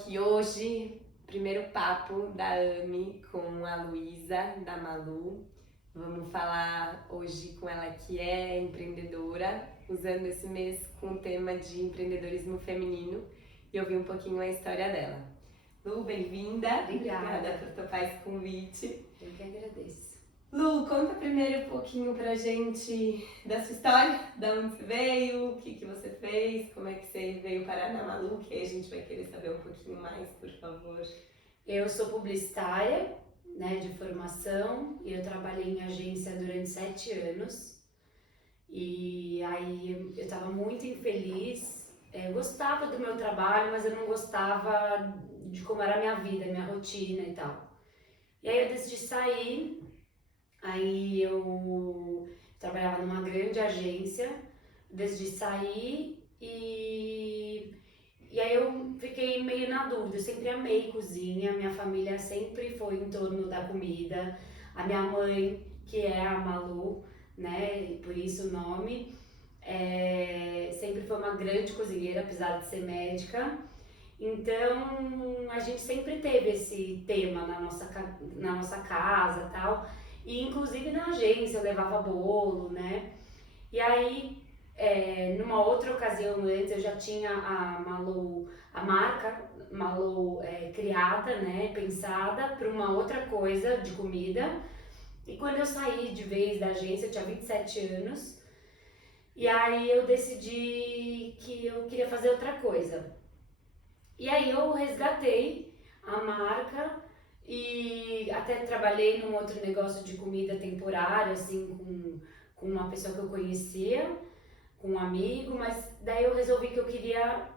aqui hoje, primeiro papo da Ami com a Luísa, da Malu. Vamos falar hoje com ela que é empreendedora, usando esse mês com o tema de empreendedorismo feminino e ouvir um pouquinho a história dela. Lu, bem-vinda. Obrigada por topar esse convite. Eu que agradeço. Lu, conta primeiro um pouquinho pra gente da sua história, da onde você veio, o que você fez, como é que você veio parar na Malu, que aí a gente vai querer saber um pouquinho mais, por favor. Eu sou publicitária, né, de formação, e eu trabalhei em agência durante 7 anos. E aí eu estava muito infeliz, eu gostava do meu trabalho, mas eu não gostava de como era a minha vida, a minha rotina e tal. E aí eu decidi sair. Aí eu trabalhava numa grande agência, decidi sair e aí eu fiquei meio na dúvida. Eu sempre amei cozinha, minha família sempre foi em torno da comida. A minha mãe, que é a Malu, né, por isso o nome, sempre foi uma grande cozinheira, apesar de ser médica. Então a gente sempre teve esse tema na nossa casa e tal. E inclusive na agência eu levava bolo, né? E aí, numa outra ocasião antes, eu já tinha a Malu, a marca Malu criada, né? Pensada para uma outra coisa de comida. E quando eu saí de vez da agência, eu tinha 27 anos. E aí eu decidi que eu queria fazer outra coisa. E aí eu resgatei a marca e até trabalhei num outro negócio de comida temporário, assim, com uma pessoa que eu conhecia, com um amigo, mas daí eu resolvi que eu queria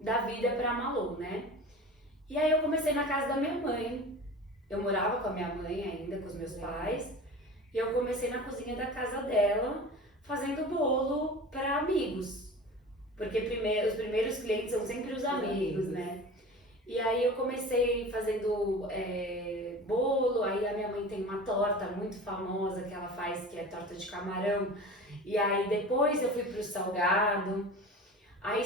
dar vida pra Malu, né? E aí eu comecei na casa da minha mãe. Eu morava com a minha mãe ainda, com os meus pais, e eu comecei na cozinha da casa dela, fazendo bolo para amigos. Porque os primeiros clientes são sempre os amigos, né? E aí eu comecei fazendo bolo, aí a minha mãe tem uma torta muito famosa que ela faz, que é torta de camarão. E aí depois eu fui pro salgado, aí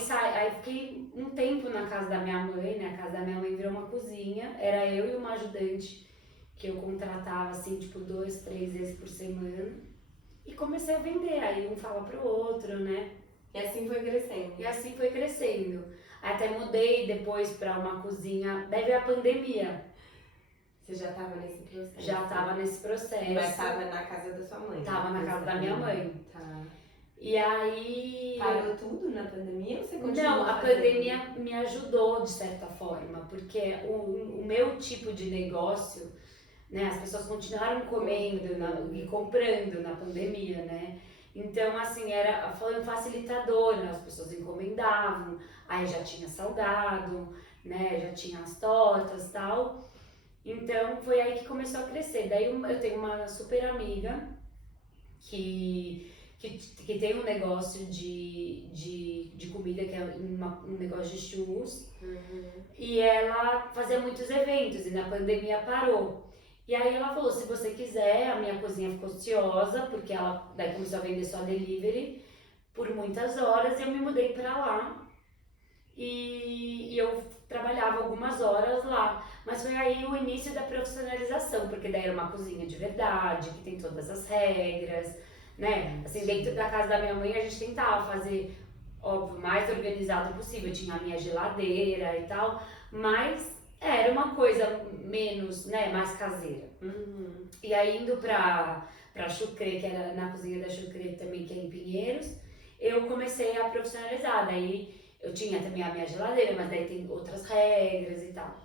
fiquei um tempo na casa da minha mãe, né? A casa da minha mãe virou uma cozinha, era eu e uma ajudante que eu contratava assim, tipo 2, 3 vezes por semana. E comecei a vender, aí um fala pro outro, né? E assim foi crescendo. E assim foi crescendo. Até mudei depois para uma cozinha, daí veio a pandemia. Você já estava nesse processo? Já estava nesse processo. Mas estava na casa da sua mãe? Tava na casa da minha mãe. Tá. E aí... Parou tudo na pandemia ou você continuou Não, a fazendo? pandemia me ajudou de certa forma, porque o meu tipo de negócio, né, as pessoas continuaram comendo e comprando na pandemia, né? Então, assim, foi um facilitador, né? As pessoas encomendavam, aí já tinha salgado, né? Já tinha as tortas e tal. Então, foi aí que começou a crescer. Daí eu tenho uma super amiga que tem um negócio de comida, que é um negócio de churros. E ela fazia muitos eventos e na pandemia parou. E aí ela falou, se você quiser, a minha cozinha ficou ociosa, porque ela daí começou a vender só delivery por muitas horas, e eu me mudei pra lá e eu trabalhava algumas horas lá. Mas foi aí o início da profissionalização, porque daí era uma cozinha de verdade, que tem todas as regras, né? Assim, dentro da casa da minha mãe a gente tentava fazer, óbvio, o mais organizado possível, tinha a minha geladeira e tal, mas era uma coisa menos, né, mais caseira. E aí indo pra Chucrê, que era na cozinha da Chucrê também, que é em Pinheiros, eu comecei a profissionalizar. Daí eu tinha também a minha geladeira, mas daí tem outras regras e tal.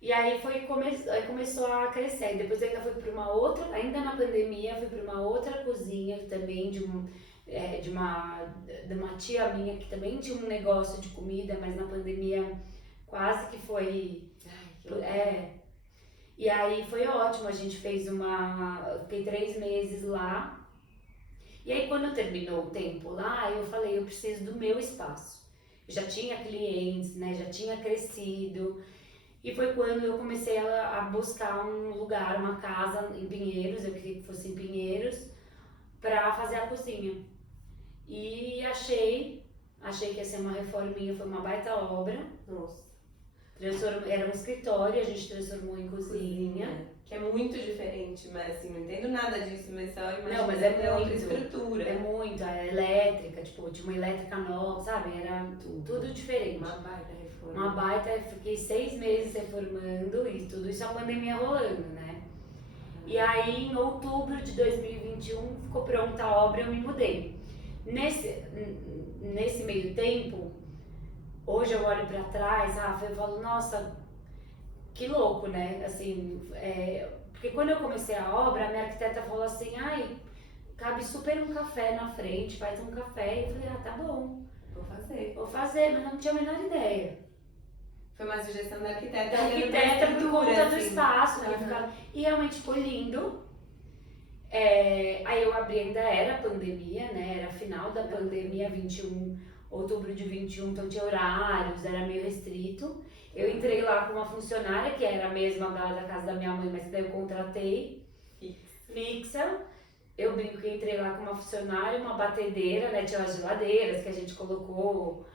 E aí aí começou a crescer. Depois eu ainda fui para uma outra, ainda na pandemia, fui para uma outra cozinha também de uma tia minha que também tinha um negócio de comida, mas na pandemia quase que foi. E aí foi ótimo, a gente fez eu fiquei 3 meses lá. E aí quando terminou o tempo lá, eu falei, eu preciso do meu espaço. Eu já tinha clientes, né, já tinha crescido. E foi quando eu comecei a buscar um lugar, uma casa em Pinheiros, eu queria que fosse em Pinheiros, pra fazer a cozinha. E achei que ia ser uma reforminha, foi uma baita obra. Nossa. Era um escritório, a gente transformou em cozinha. Que é muito diferente, mas assim, não entendo nada disso, mas só imagino. Não, mas é outra muito. estrutura. É muito, é elétrica, tipo, tinha uma elétrica nova, sabe? Era tudo diferente. Uma baita reforma. Uma baita, fiquei 6 meses reformando e tudo isso a pandemia rolando, né? E aí, em outubro de 2021, ficou pronta a obra e eu me mudei. Nesse meio tempo, hoje eu olho pra trás, Rafa, eu falo, nossa, que louco, né? Assim, porque quando eu comecei a obra, a minha arquiteta falou assim, ai, cabe super um café na frente, faz um café. E eu falei, tá bom. Vou fazer, mas não tinha a menor ideia. Foi uma sugestão da arquiteta. Da arquiteta por conta assim. do espaço. E realmente ficou lindo. Aí eu abri, ainda era pandemia, né? Era final da pandemia, outubro de 21, então tinha horários, era meio restrito. Eu entrei lá com uma funcionária, que era a mesma da casa da minha mãe, mas daí eu contratei fixa. Eu brinco que entrei lá com uma funcionária, uma batedeira, né? Tinha as geladeiras que a gente colocou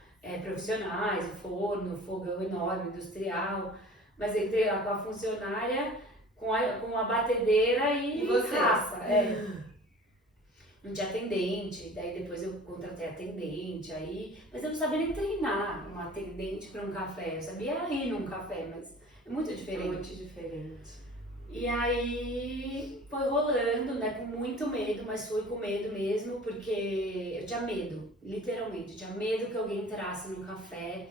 profissionais, o forno, o fogão enorme, industrial. Mas eu entrei lá com a funcionária, com a batedeira e raça. Não tinha atendente, daí depois eu contratei atendente, mas eu não sabia nem treinar uma atendente para um café. Eu sabia ir num café, mas é muito diferente. Muito diferente. E aí foi rolando, né, com muito medo, mas fui com medo mesmo, porque eu tinha medo, literalmente, eu tinha medo que alguém entrasse no café,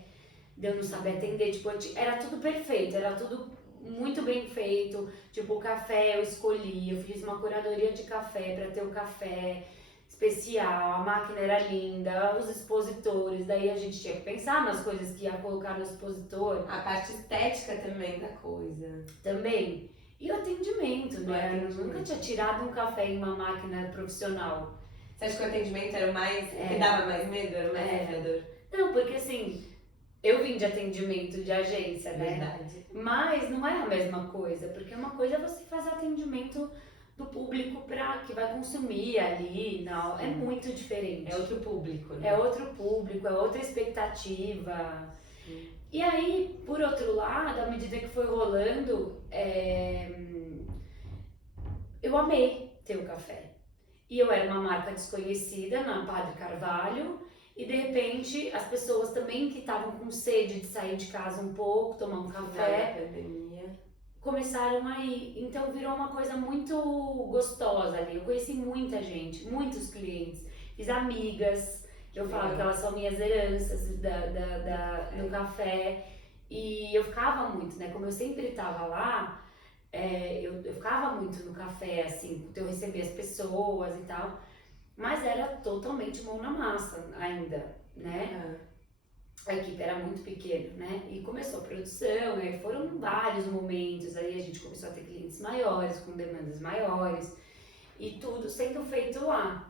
de eu não saber atender, tipo, era tudo perfeito, era tudo muito bem feito, tipo, o café eu escolhi, eu fiz uma curadoria de café para ter o café especial, a máquina era linda, os expositores, daí a gente tinha que pensar nas coisas que ia colocar no expositor. A parte estética também da coisa. Também. E o atendimento, né? Eu nunca tinha tirado um café em uma máquina profissional. Você acha que o atendimento era o mais, que dava mais medo, era o mais desafiador? Não, porque assim, eu vim de atendimento de agência, né? Verdade. Mas não é a mesma coisa, porque uma coisa é você fazer atendimento do público que vai consumir ali, não, é muito diferente. É outro público, né? É outro público, é outra expectativa. Sim. E aí, por outro lado, à medida que foi rolando, eu amei ter o café. E eu era uma marca desconhecida na Padre Carvalho, e de repente as pessoas também que estavam com sede de sair de casa um pouco, tomar um café, começaram a ir. Então virou uma coisa muito gostosa ali. Eu conheci muita gente, muitos clientes, fiz amigas, que eu falo que elas são minhas heranças do café. E eu ficava muito, né? Como eu sempre estava lá, eu ficava muito no café, assim, eu recebia as pessoas e tal. Mas era totalmente mão na massa ainda, né? A equipe era muito pequena, né? E começou a produção, aí foram vários momentos, aí a gente começou a ter clientes maiores, com demandas maiores, e tudo sendo feito lá.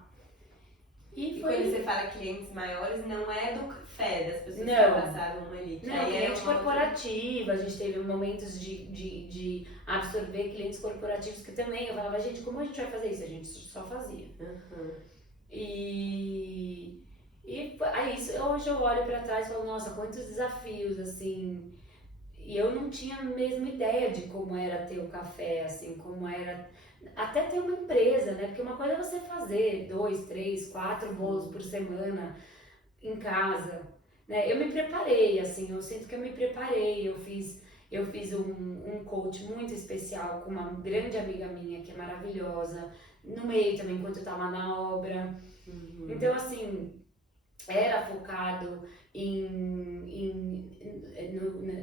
E quando você fala clientes maiores, não é do café, das pessoas que passavam ali. Não, cliente corporativa, a gente teve momentos de absorver clientes corporativos que também, eu falava, gente, como a gente vai fazer isso? A gente só fazia. E aí, hoje eu olho pra trás e falo, nossa, quantos desafios, assim. E eu não tinha mesmo ideia de como era ter o café, assim, como era até ter uma empresa, né? Porque uma coisa é você fazer 2, 3, 4 bolos por semana em casa, né? Eu me preparei, assim, eu sinto que eu me preparei, eu fiz um coach muito especial com uma grande amiga minha, que é maravilhosa, no meio também, enquanto eu tava na obra. Então, assim, era focado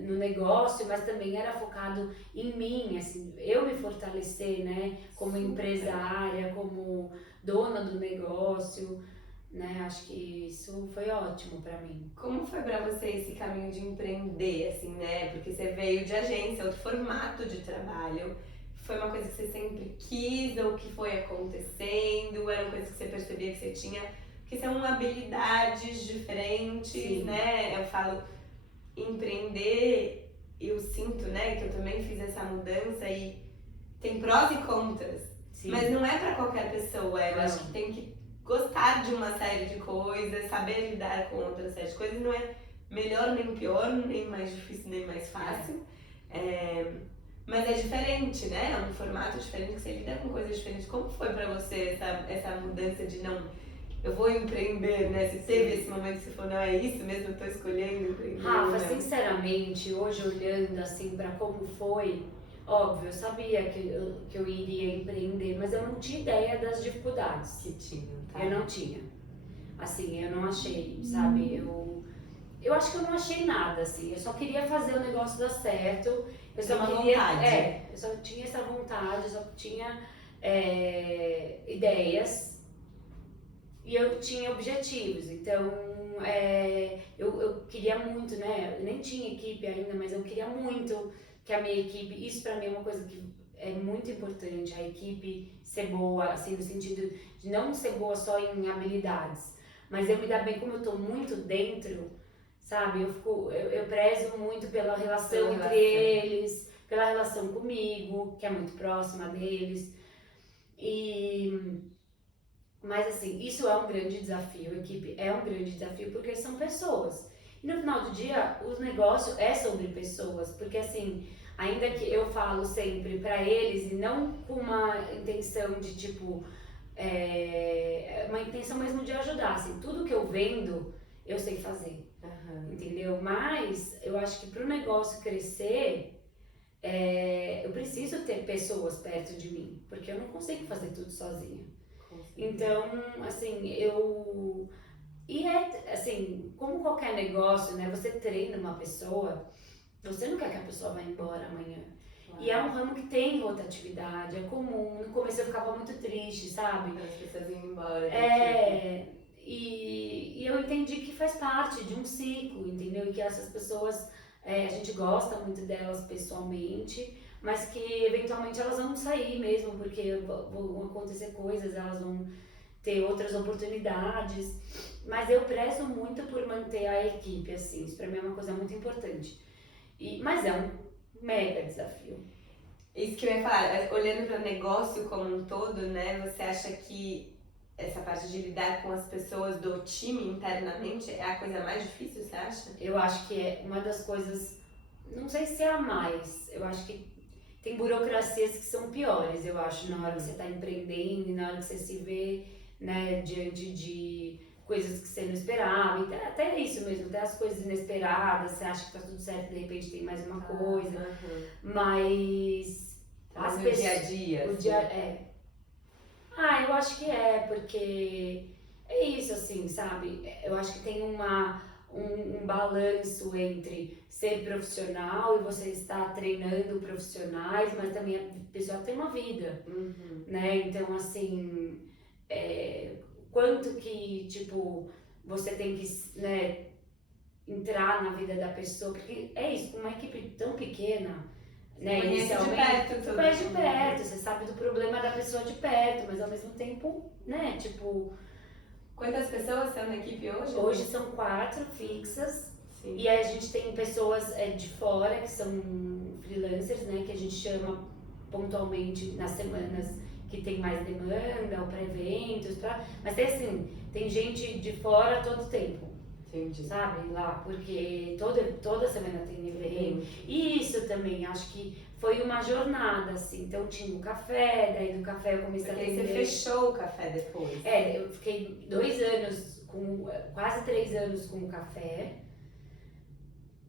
no negócio, mas também era focado em mim, assim, eu me fortalecer, né, como empresária, como dona do negócio, né, acho que isso foi ótimo pra mim. Como foi pra você esse caminho de empreender, assim, né, porque você veio de agência, outro formato de trabalho, foi uma coisa que você sempre quis ou que foi acontecendo, era uma coisa que você percebia que você tinha... Porque são habilidades diferentes, sim, né? Eu falo empreender, eu sinto, né, que eu também fiz essa mudança e tem prós e contras. Sim. Mas não é pra qualquer pessoa. Eu acho que tem que gostar de uma série de coisas, saber lidar com outra série de coisas. Não é melhor nem pior, nem mais difícil nem mais fácil. Mas é diferente, né? É um formato diferente que você lida com coisas diferentes. Como foi pra você essa mudança de não, eu vou empreender, né? Você teve esse momento que você falou, não, é isso mesmo, eu tô escolhendo empreender. Rafa, sinceramente, hoje olhando assim pra como foi, óbvio, eu sabia que eu iria empreender, mas eu não tinha ideia das dificuldades. Que tinha, tá? Eu não tinha. Assim, eu não achei, sabe? Eu acho que eu não achei nada, assim. Eu só queria fazer o negócio dar certo. Eu só queria. Vontade. Eu só tinha essa vontade, eu só tinha ideias e eu tinha objetivos. Então, eu queria muito, né? Eu nem tinha equipe ainda, mas eu queria muito que a minha equipe. Isso pra mim é uma coisa que é muito importante, a equipe ser boa, assim, no sentido de não ser boa só em habilidades, mas eu me dar bem como eu tô muito dentro, sabe? Eu prezo muito pela relação entre eles, pela relação comigo, que é muito próxima deles. Mas assim, isso é um grande desafio, a equipe é um grande desafio porque são pessoas. E no final do dia, o negócio é sobre pessoas, porque assim, ainda que eu falo sempre pra eles e não com uma intenção de tipo, uma intenção mesmo de ajudar, assim, tudo que eu vendo, eu sei fazer, entendeu? Mas eu acho que pro negócio crescer, eu preciso ter pessoas perto de mim, porque eu não consigo fazer tudo sozinha. Então, assim, E assim, como qualquer negócio, né? Você treina uma pessoa, você não quer que a pessoa vá embora amanhã. Claro. E é um ramo que tem rotatividade, é comum. No começo eu ficava muito triste, sabe? As pessoas iam embora. E eu entendi que faz parte de um ciclo, entendeu? E que essas pessoas, a gente gosta muito delas pessoalmente, mas que eventualmente elas vão sair mesmo, porque vão acontecer coisas, elas vão ter outras oportunidades. Mas eu prezo muito por manter a equipe, assim, isso pra mim é uma coisa muito importante. Mas é um mega desafio. Isso que eu ia falar, olhando para o negócio como um todo, né? Você acha que essa parte de lidar com as pessoas do time internamente é a coisa mais difícil, você acha? Eu acho que é uma das coisas, não sei se é a mais, eu acho que tem burocracias que são piores, eu acho, na hora que você está empreendendo, na hora que você se vê, né, diante de coisas que você não esperava, então, até isso mesmo, até as coisas inesperadas, você acha que tá tudo certo, de repente tem mais uma coisa, mas as pessoas... dia a dia. Eu acho que porque é isso, assim, sabe? Eu acho que tem um balanço entre ser profissional e você estar treinando profissionais, mas também a pessoa tem uma vida, né? Então, assim, quanto que, tipo, você tem que, né, entrar na vida da pessoa, porque é isso, com uma equipe tão pequena, né, inicialmente, você conhece de perto, você sabe do problema da pessoa de perto, mas ao mesmo tempo, né, tipo... Quantas pessoas estão na equipe hoje? Hoje são 4 fixas. Sim. E aí a gente tem pessoas de fora, que são freelancers, né, que a gente chama pontualmente nas semanas que tem mais demanda, ou para eventos, mas tem assim, tem gente de fora todo o tempo. Entendi. Sabe, lá, porque toda semana tem evento. E isso também, acho que foi uma jornada, assim. Então tinha o café, daí do café eu comecei a atender. Você fechou o café depois? Eu fiquei 2 anos, quase 3 anos com o café.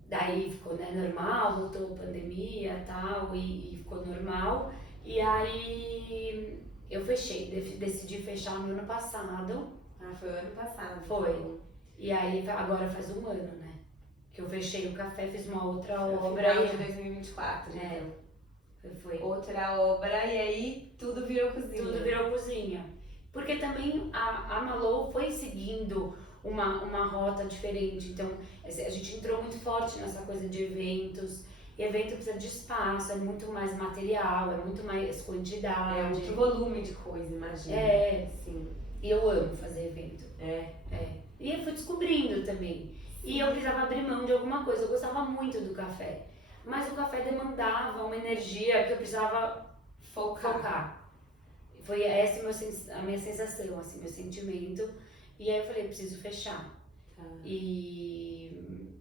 Daí ficou, né, normal, voltou a pandemia e tal, e ficou normal. E aí eu fechei, decidi fechar no ano passado. Foi o ano passado. Foi. E aí agora faz 1 ano, né? Que eu fechei o café, fiz uma outra obra. Final de 2024, então. Foi. Outra obra e aí tudo virou cozinha. Tudo virou cozinha. Porque também a Malou foi seguindo uma rota diferente. Então a gente entrou muito forte nessa coisa de eventos. E evento precisa de espaço, é muito mais material, é muito mais quantidade. É muito volume de coisa, imagina. Sim. E eu amo fazer evento. E eu fui descobrindo também. E eu precisava abrir mão de alguma coisa. Eu gostava muito do café. Mas o café demandava uma energia que eu precisava focar. Foi essa a minha sensação, assim, meu sentimento. E aí eu falei, preciso fechar. E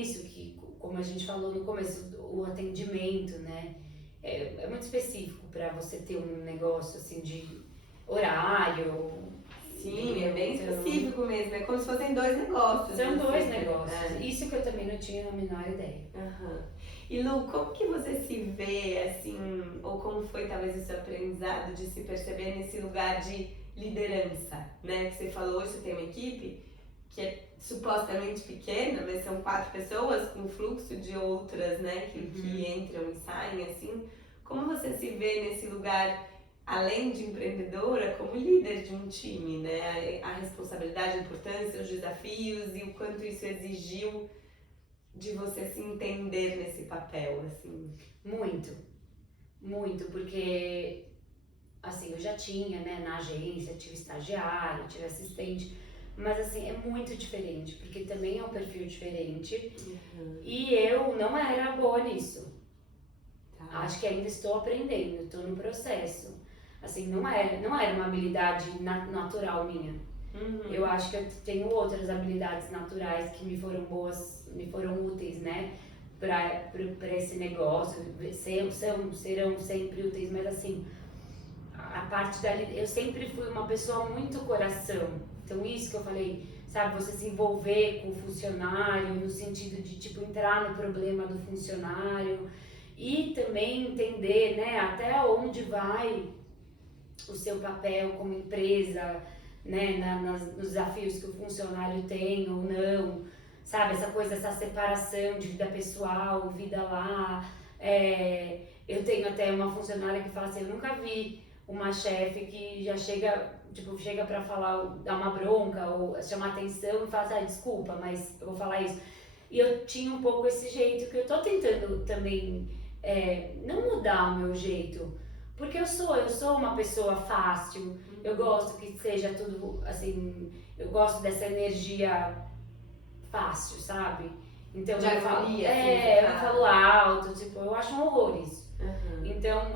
isso, que como a gente falou no começo, o atendimento, né? É muito específico para você ter um negócio assim de horário. Sim, é bem Então, específico mesmo, é como se fossem dois negócios. são assim, dois né? negócios. Isso que eu também não tinha a menor ideia. Aham. E Lu, como que você se vê, assim, ou como foi talvez o seu aprendizado de se perceber nesse lugar de liderança, né? Que você falou, hoje você tem uma equipe que é supostamente pequena, mas são 4 pessoas com fluxo de outras, né? Que entram e saem, assim. Como você se vê nesse lugar, além de empreendedora, como líder de um time, né? A responsabilidade, a importância, os desafios e o quanto isso exigiu de você se entender nesse papel, assim. Muito, muito, porque assim, eu já tinha, né, na agência, tive estagiário, tive assistente, mas assim, é muito diferente, porque também é um perfil diferente e eu não era boa nisso. Tá. Acho que ainda estou aprendendo, estou no processo. Assim, não era uma habilidade natural minha. Eu acho que eu tenho outras habilidades naturais que me foram boas, me foram úteis, né, para esse negócio. Serão sempre úteis, mas assim, a parte da eu sempre fui uma pessoa muito coração. Então isso que eu falei, sabe, você se envolver com o funcionário no sentido de tipo entrar no problema do funcionário e também entender, né, até onde vai o seu papel como empresa, né, nos desafios que o funcionário tem ou não, sabe, essa coisa, essa separação de vida pessoal, vida lá. Eu tenho até uma funcionária que fala assim, eu nunca vi uma chefe que já chega pra falar, dar uma bronca ou chamar atenção e fala assim, desculpa, mas eu vou falar isso. E eu tinha um pouco esse jeito que eu tô tentando também não mudar o meu jeito, porque eu sou uma pessoa fácil, eu gosto que seja tudo assim, eu gosto dessa energia fácil, sabe? Então eu não falo alto, tipo, eu acho um horror isso. Então,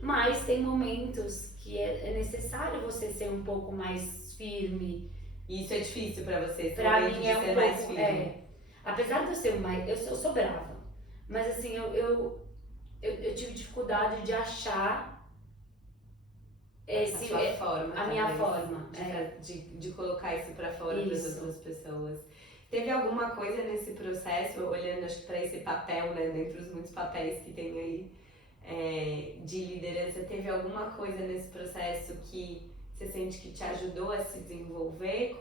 mas tem momentos que é necessário você ser um pouco mais firme. Isso é difícil pra você, pra mim é um pouco, mais firme. Apesar de eu ser mais, eu sou brava, mas assim, eu tive dificuldade de achar a minha forma. De colocar isso pra fora para as outras pessoas. Teve alguma coisa nesse processo, olhando acho que para esse papel, né, dentre os muitos papéis que tem aí, de liderança, teve alguma coisa nesse processo que você sente que te ajudou a se desenvolver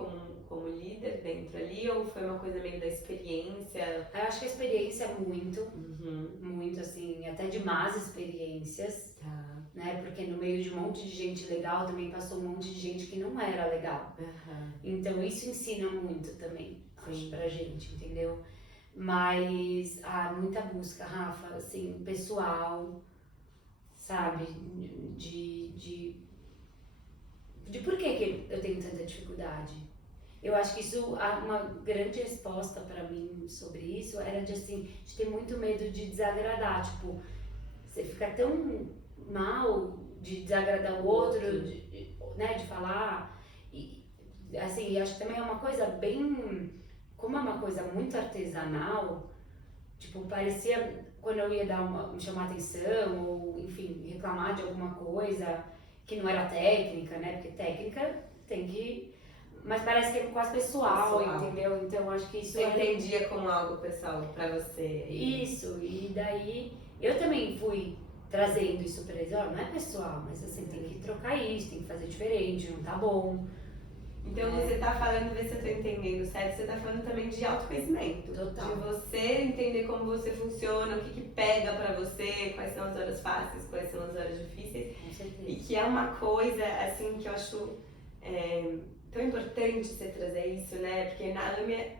como líder dentro ali, ou foi uma coisa meio da experiência? Eu acho que a experiência é muito assim, até de más experiências, né? Porque no meio de um monte de gente legal também passou um monte de gente que não era legal. Então isso ensina muito também, acho, pra gente, entendeu? Mas muita busca, Rafa, assim, pessoal, sabe? De por que eu tenho tanta dificuldade. Eu acho que isso, uma grande resposta pra mim sobre isso era de ter muito medo de desagradar, tipo, você fica tão mal de desagradar o outro, né, de falar, e assim, acho que também é uma coisa bem, como é uma coisa muito artesanal, tipo, parecia, quando eu ia me chamar atenção, ou enfim, reclamar de alguma coisa, que não era técnica, né? Porque técnica tem que... Mas parece que é quase pessoal, entendeu? Então acho que isso... Você entendia como algo pessoal pra você? Isso, e daí eu também fui trazendo isso pra eles. Não é pessoal, mas assim, tem que trocar isso, tem que fazer diferente, não tá bom. Então você tá falando, vê se eu tô entendendo certo, você tá falando também de autoconhecimento. Total. De você entender como você funciona, o que pega pra você, quais são as horas fáceis, quais são as horas difíceis. Com certeza. E que é uma coisa, assim, que eu acho tão importante você trazer isso, né? Porque na AME,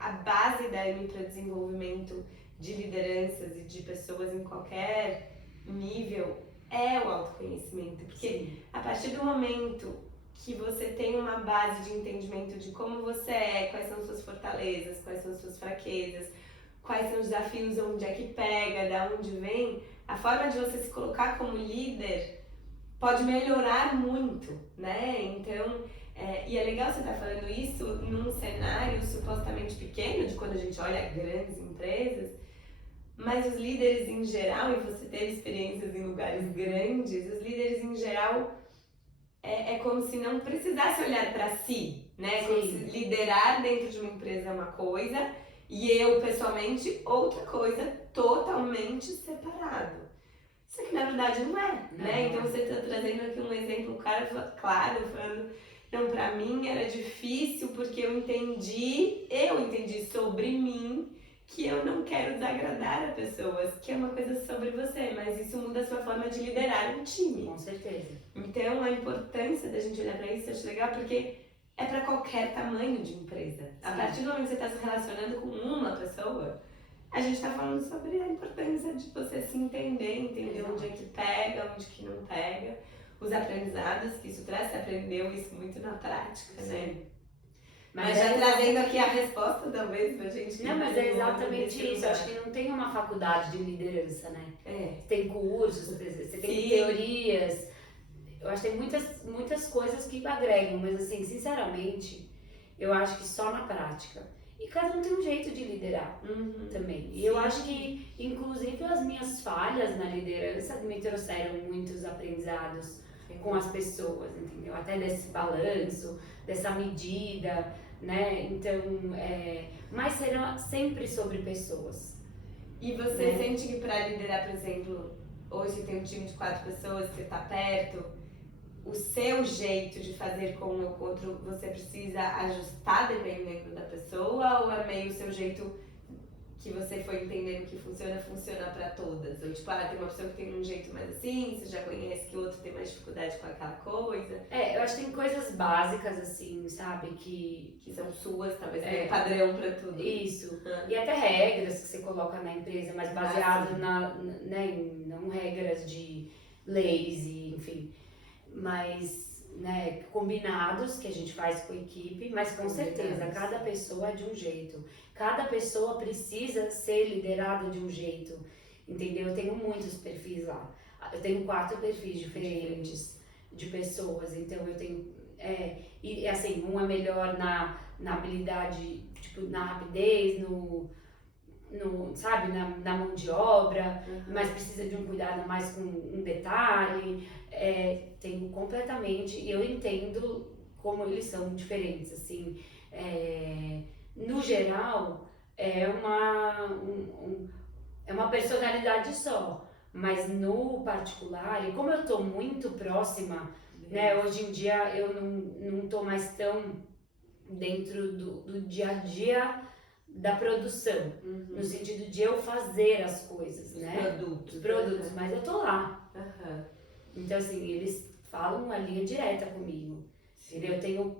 a base da AME para desenvolvimento de lideranças e de pessoas em qualquer nível é o autoconhecimento. Porque a partir do momento que você tem uma base de entendimento de como você é, quais são suas fortalezas, quais são suas fraquezas, quais são os desafios, onde é que pega, da onde vem, a forma de você se colocar como líder pode melhorar muito, né? Então, e é legal você estar falando isso num cenário supostamente pequeno, de quando a gente olha grandes empresas, mas os líderes em geral, e você teve experiências em lugares grandes, os líderes em geral é como se não precisasse olhar para si, né? Como se liderar dentro de uma empresa é uma coisa e eu, pessoalmente, outra coisa totalmente separado. Só que na verdade não é, né? Então você está trazendo aqui um exemplo claro, falando, não, pra mim era difícil porque eu entendi sobre mim que eu não quero desagradar a pessoas, que é uma coisa sobre você, mas isso muda a sua forma de liderar um time. Com certeza. Então a importância da gente olhar pra isso eu acho legal porque é pra qualquer tamanho de empresa. Sim. A partir do momento que você está se relacionando com uma pessoa, a gente tá falando sobre a importância de você se entender onde é que pega, onde que não pega, os aprendizados que isso traz, você aprendeu isso muito na prática, sim, né? Mas já trazendo aqui a resposta, talvez, pra gente... Não, mas é exatamente isso. Eu acho que não tem uma faculdade de liderança, né? Tem cursos, você tem sim, teorias. Eu acho que tem muitas coisas que agregam, mas assim, sinceramente, eu acho que só na prática. E cada um tem um jeito de liderar também. E sim, eu acho que, inclusive, as minhas falhas na liderança me trouxeram muitos aprendizados com as pessoas, entendeu? Até desse balanço, dessa medida, né? Então, mas será sempre sobre pessoas. E você sente que para liderar, por exemplo, hoje tem um time de 4 pessoas que você está perto, o seu jeito de fazer com um ou com outro, você precisa ajustar dependendo da pessoa, ou é meio o seu jeito que você foi entendendo que funciona pra todas? Ou tipo, tem uma pessoa que tem um jeito mais assim, você já conhece que o outro tem mais dificuldade com aquela coisa? Eu acho que tem coisas básicas assim, sabe, que são suas, talvez tem um padrão pra tudo. Isso. E até regras que você coloca na empresa, mas baseado não regras de leis e enfim, mas combinados que a gente faz com a equipe, mas com certeza cada pessoa é de um jeito, cada pessoa precisa ser liderada de um jeito, entendeu? Eu tenho muitos perfis lá, eu tenho 4 perfis diferentes de pessoas, então eu tenho e assim, um é melhor na habilidade, tipo, na rapidez, sabe, na mão de obra, mas precisa de um cuidado mais com um detalhe. Tenho completamente, e eu entendo como eles são diferentes, assim, no geral, é uma personalidade só, mas no particular, e como eu tô muito próxima, né, hoje em dia eu não tô mais tão dentro do dia a dia da produção, no sentido de eu fazer as coisas, né? Produtos, mas eu tô lá. Então, assim, eles falam a linha direta comigo. Entendeu? Eu tenho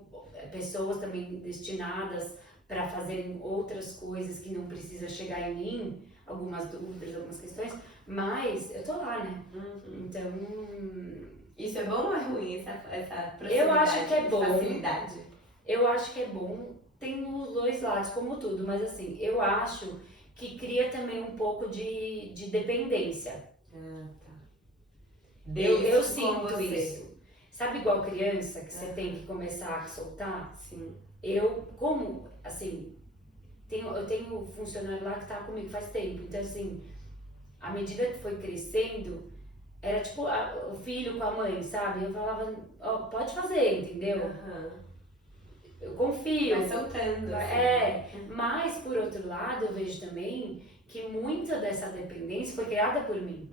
pessoas também destinadas para fazerem outras coisas que não precisa chegar em mim, algumas dúvidas, algumas questões, mas eu tô lá, né? Então... Isso é bom ou é ruim, essa proximidade? Eu acho que é bom. Facilidade? Eu acho que é bom. Tem os dois lados, como tudo, mas assim, eu acho que cria também um pouco de dependência. Tá. Eu sinto isso. Sabe igual criança, que você tem que começar a soltar? Sim. Eu tenho funcionário lá que tá comigo faz tempo, então assim, à medida que foi crescendo, era tipo o filho com a mãe, sabe? Eu falava, pode fazer, entendeu? Eu confio. Vai soltando. Mas por outro lado, eu vejo também que muita dessa dependência foi criada por mim.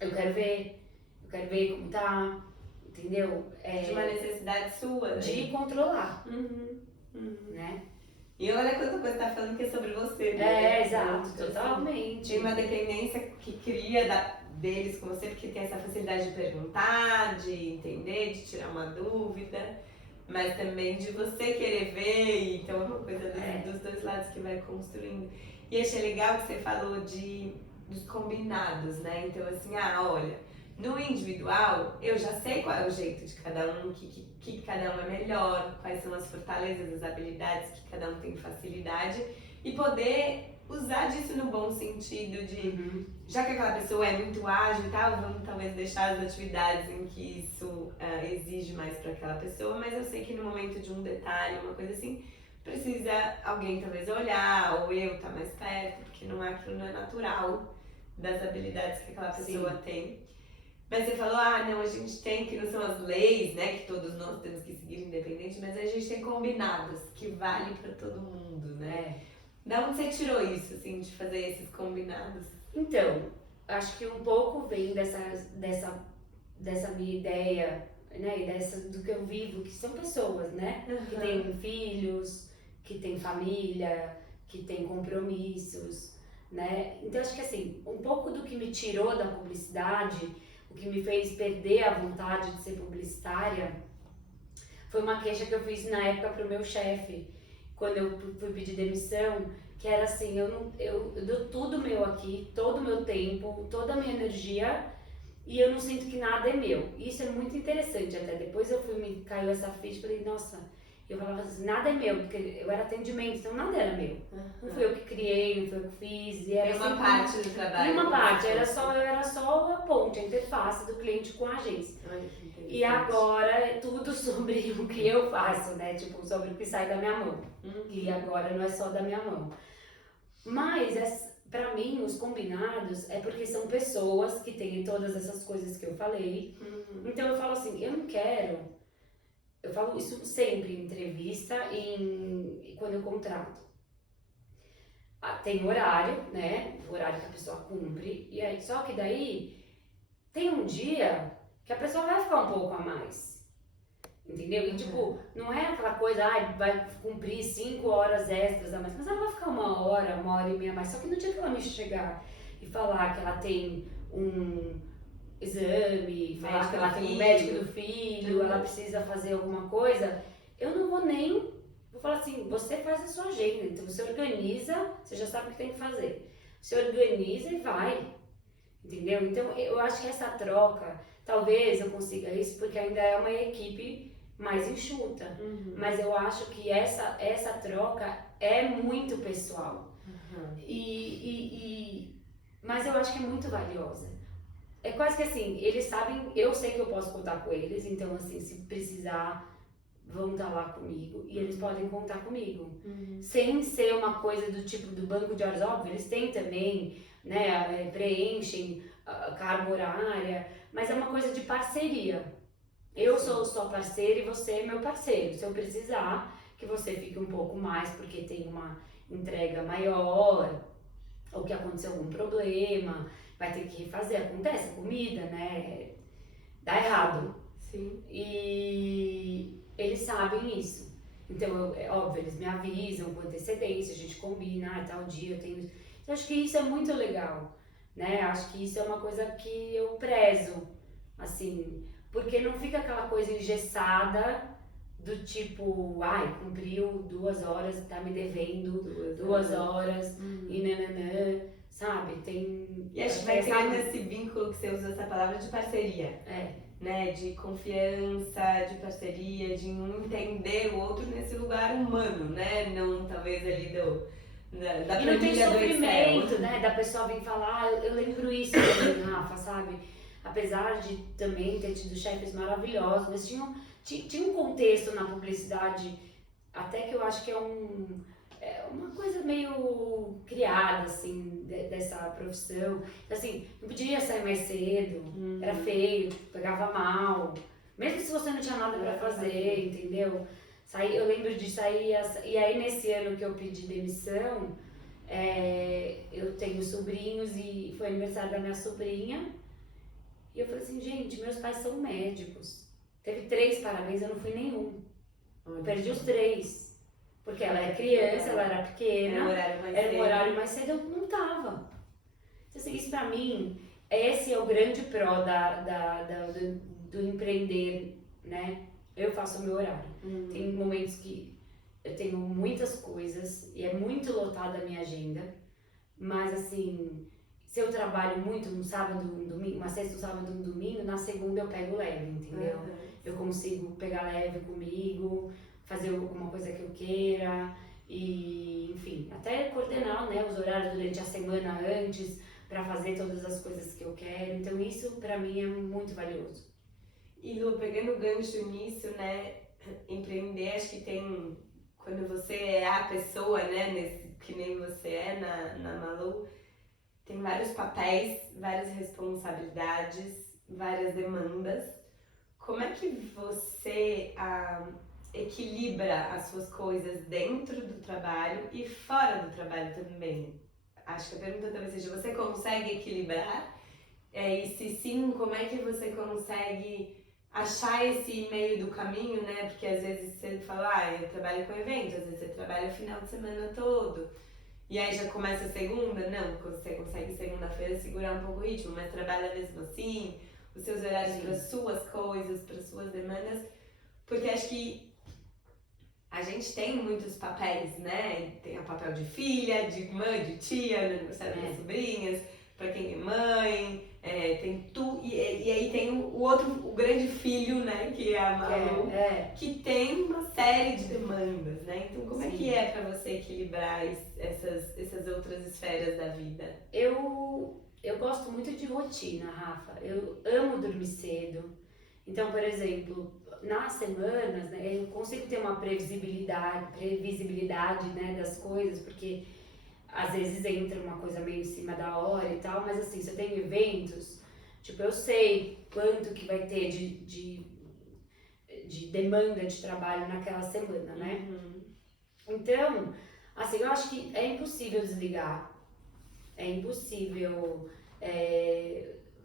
Eu quero ver como tá, entendeu? De uma necessidade sua, de controlar, né? E olha quanta coisa tá falando que é sobre você, né? Exato, totalmente. Tem uma dependência que cria deles com você, porque tem essa facilidade de perguntar, de entender, de tirar uma dúvida, mas também de você querer ver, então é uma coisa dos dois lados que vai construindo. E achei legal que você falou dos combinados, né? Então assim, olha, no individual eu já sei qual é o jeito de cada um, que cada um é melhor, quais são as fortalezas, as habilidades que cada um tem facilidade, e poder usar disso no bom sentido de, já que aquela pessoa é muito ágil e tal, vamos talvez deixar as atividades em que isso exige mais para aquela pessoa, mas eu sei que no momento de um detalhe, uma coisa assim, precisa alguém talvez olhar, ou eu estar mais perto, porque aquilo não é natural das habilidades que aquela pessoa tem. Mas você falou, não, a gente tem, que não são as leis, né, que todos nós temos que seguir independente, mas a gente tem combinados que valem pra todo mundo, né? Da onde você tirou isso, assim, de fazer esses combinados? Então, acho que um pouco vem dessa minha ideia, né, e do que eu vivo, que são pessoas, né, que têm filhos, que têm família, que têm compromissos, né, então acho que assim, um pouco do que me tirou da publicidade, o que me fez perder a vontade de ser publicitária, foi uma queixa que eu fiz na época pro meu chefe, quando eu fui pedir demissão, que era assim, eu dou tudo meu aqui, todo o meu tempo, toda a minha energia, e eu não sinto que nada é meu. E isso é muito interessante até. Depois me caiu essa ficha e falei, nossa, eu falava assim, nada é meu, porque eu era atendimento, então nada era meu. Não fui eu que criei, não fui eu que fiz. E era uma parte do trabalho. Uma parte, eu era só a ponte, a interface do cliente com a agência. E agora é tudo sobre o que eu faço, né? Tipo, sobre o que sai da minha mão. E agora não é só da minha mão. Mas, pra mim, os combinados é porque são pessoas que têm todas essas coisas que eu falei. Então eu falo assim, eu não quero... Eu falo isso sempre em entrevista e quando eu contrato. Tem horário, né? O horário que a pessoa cumpre. E aí, só que daí tem um dia que a pessoa vai ficar um pouco a mais. Entendeu? E tipo, não é aquela coisa, vai cumprir 5 horas extras a mais, mas ela vai ficar 1 hora e meia a mais. Só que no dia que ela me chegar e falar que ela tem um exame, falar que ela tem um médico do filho, ela precisa fazer alguma coisa, eu não vou nem, vou falar assim, você faz a sua agenda, então você organiza, você já sabe o que tem que fazer. Você organiza e vai. Entendeu? Então eu acho que essa troca, talvez eu consiga isso porque ainda é uma equipe mais enxuta. Mas eu acho que essa troca é muito pessoal. Mas eu acho que é muito valiosa. É quase que assim, eles sabem, eu sei que eu posso contar com eles, então assim, se precisar, vão estar lá comigo e eles podem contar comigo. Sem ser uma coisa do tipo do banco de horas, óbvio, eles têm também, né, preenchem a carga horária, mas é uma coisa de parceria. Eu sou sua parceira e você é meu parceiro. Se eu precisar que você fique um pouco mais porque tem uma entrega maior ou que aconteceu algum problema, vai ter que refazer. Acontece, comida, né? Dá errado. Sim. E eles sabem isso. Então, é óbvio, eles me avisam com antecedência, a gente combina, tal dia eu tenho... Eu acho que isso é muito legal, né? Acho que isso é uma coisa que eu prezo, assim... Porque não fica aquela coisa engessada do tipo, cumpriu 2 horas, tá me devendo 2 horas e nananã, sabe? E acho que vai criando esse vínculo que você usa essa palavra de parceria. Né? De confiança, de parceria, de um entender o outro nesse lugar humano, né? Não talvez ali da e não tem sofrimento, Excel. né? Da pessoa vir falar, eu lembro isso também, Rafa, sabe? Apesar de também ter tido chefes maravilhosos, mas tinha um contexto na publicidade, até que eu acho que é uma coisa meio criada, assim, dessa profissão. Assim, não podia sair mais cedo, era feio, pegava mal, mesmo se você não tinha nada pra fazer, entendeu? Eu lembro de sair, e aí nesse ano que eu pedi demissão, eu tenho sobrinhos e foi aniversário da minha sobrinha, e eu falei assim, gente, meus pais são médicos. Teve 3 parabéns, eu não fui nenhum. Eu perdi os 3. Porque ela era criança, ela era pequena, era um horário mais cedo, eu não tava. Então, assim, isso pra mim, esse é o grande pró do empreender, né? Eu faço o meu horário. Tem momentos que eu tenho muitas coisas e é muito lotada a minha agenda, mas assim... Se eu trabalho muito no sábado, no domingo, uma sexta, um sábado, um domingo, na segunda eu pego leve, entendeu? Eu consigo pegar leve comigo, fazer alguma coisa que eu queira e, enfim, até coordenar, né, os horários durante a semana antes para fazer todas as coisas que eu quero. Então isso para mim é muito valioso. E Lu, pegando o gancho nisso, né, empreender, acho que tem quando você é a pessoa, né, que nem você é na Malu, tem vários papéis, várias responsabilidades, várias demandas. Como é que você equilibra as suas coisas dentro do trabalho e fora do trabalho também? Acho que a pergunta talvez seja, você consegue equilibrar? E se sim, como é que você consegue achar esse meio do caminho, né? Porque às vezes você fala, eu trabalho com eventos, às vezes você trabalha o final de semana todo. E aí já começa a segunda? Não, você consegue segunda-feira segurar um pouco o ritmo, mas trabalha mesmo assim, os seus horários para suas coisas, para suas demandas. Porque acho que a gente tem muitos papéis, né? Tem o papel de filha, de mãe, de tia, no aniversário das sobrinhas, pra quem é mãe, tem e aí tem o outro, o grande filho, né? Que é a Malu, que tem uma série de demandas, né? Então como é que é pra você equilibrar essas outras esferas da vida? Eu gosto muito de rotina, Rafa. Eu amo dormir cedo. Então, por exemplo, nas semanas, né, eu consigo ter uma previsibilidade, né, das coisas, porque às vezes entra uma coisa meio em cima da hora e tal, mas assim, se eu tenho eventos, tipo, eu sei quanto que vai ter de demanda de trabalho naquela semana, né? Então, assim, eu acho que é impossível desligar, é impossível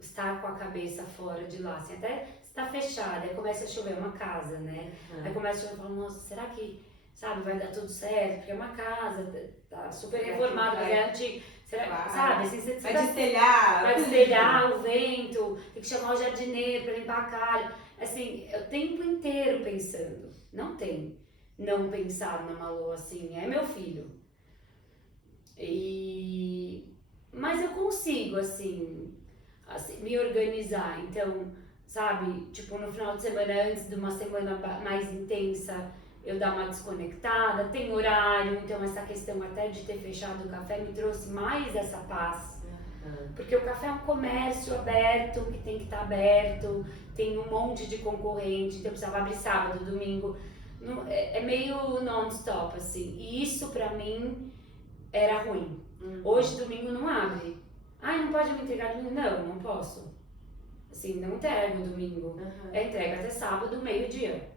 estar com a cabeça fora de lá, assim, até está fechada, aí começa a chover, uma casa, né? Aí começa a chover e fala, nossa, será que, sabe, vai dar tudo certo? Porque é uma casa, tá super reformada, mas é antiga. Será, sabe, assim, você vai destelhar. Vai destelhar o vento, tem que chamar o jardineiro para limpar a calha. Assim, é o tempo inteiro pensando. Não tem não pensar na Malu, assim, é meu filho. Mas eu consigo, assim, me organizar. Então, sabe, tipo, no final de semana, antes de uma semana mais intensa, eu dar uma desconectada, tem horário, então essa questão até de ter fechado o café me trouxe mais essa paz. Porque o café é um comércio aberto, que tem que estar aberto, tem um monte de concorrente, então eu precisava abrir sábado, domingo, é meio non-stop, assim, e isso pra mim era ruim. Hoje, domingo, não abre. Ai, não pode me entregar domingo? Não, não posso. Assim, não entrego domingo. É entrega até sábado, meio-dia.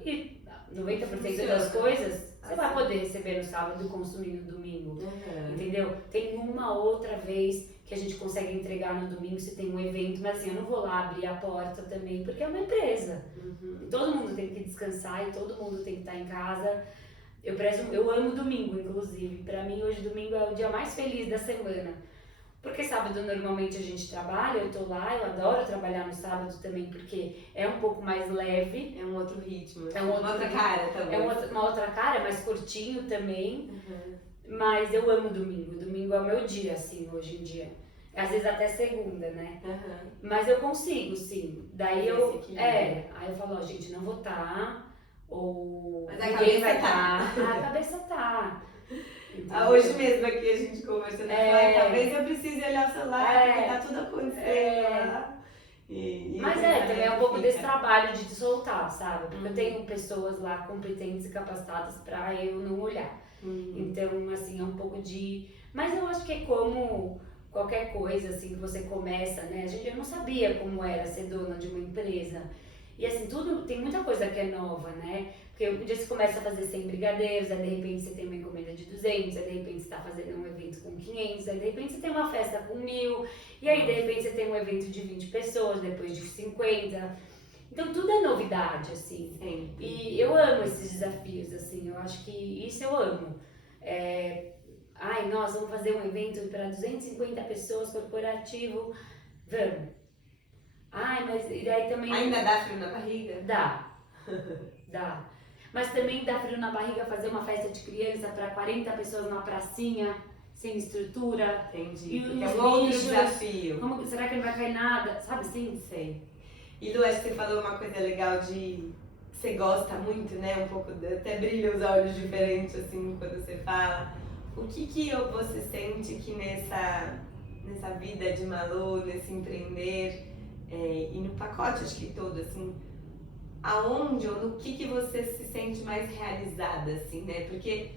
E 90% das coisas você vai poder receber no sábado e consumir no domingo. Entendeu? Tem uma outra vez que a gente consegue entregar no domingo se tem um evento, mas assim, eu não vou lá abrir a porta também, porque é uma empresa. Todo mundo tem que descansar e todo mundo tem que estar em casa. Eu amo domingo, inclusive. Pra mim, hoje domingo é o dia mais feliz da semana. Porque sábado normalmente a gente trabalha, eu tô lá, eu adoro trabalhar no sábado também, porque é um pouco mais leve. É um outro ritmo. É uma outra cara também. Uma outra cara, mais curtinho também. Mas eu amo domingo. Domingo é o meu dia, assim, hoje em dia. Às vezes até segunda, né? Mas eu consigo, sim. Daí aí eu falo, gente, não vou estar. Ou mas ninguém vai estar. A cabeça tá. Hoje mesmo aqui a gente conversando, talvez eu precise olhar o celular, porque tá tudo acontecendo lá. Mas também é um pouco desse trabalho de soltar, sabe? Porque eu tenho pessoas lá competentes e capacitadas pra eu não olhar. Então, assim, é um pouco de... Mas eu acho que é como qualquer coisa, assim, que você começa, né? Eu não sabia como era ser dona de uma empresa. E assim, tem muita coisa que é nova, né? Porque um dia você começa a fazer 100 brigadeiros, aí de repente você tem uma encomenda de 200, aí de repente você tá fazendo um evento com 500, aí de repente você tem uma festa com 1000, e aí de repente você tem um evento de 20 pessoas, depois de 50. Então tudo é novidade, assim. E eu amo esses desafios, assim, eu acho que isso eu amo. Ai, nós vamos fazer um evento para 250 pessoas, corporativo, vamos. Ai, mas e daí também... Ainda dá frio na barriga? Dá. Mas também dá frio na barriga fazer uma festa de criança para 40 pessoas numa pracinha, sem estrutura. Entendi, porque é um outro desafio. Será que não vai cair nada? Sabe assim? Sei. E Lu, acho que você falou uma coisa legal de... Você gosta muito, né? Um pouco, até brilha os olhos diferentes, assim, quando você fala. O que você sente que nessa vida de Malu, nesse empreender... e no pacote, acho que todo, assim, aonde ou no que você se sente mais realizada, assim, né? Porque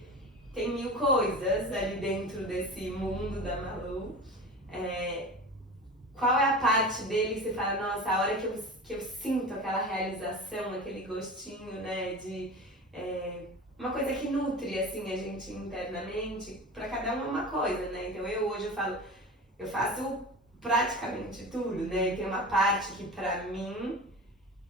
tem mil coisas ali dentro desse mundo da Malu. Qual é a parte dele que você fala, nossa, a hora que eu sinto aquela realização, aquele gostinho, né, de uma coisa que nutre, assim, a gente internamente, pra cada um é uma coisa, né? Então hoje eu falo, eu faço praticamente tudo, né? E tem uma parte que pra mim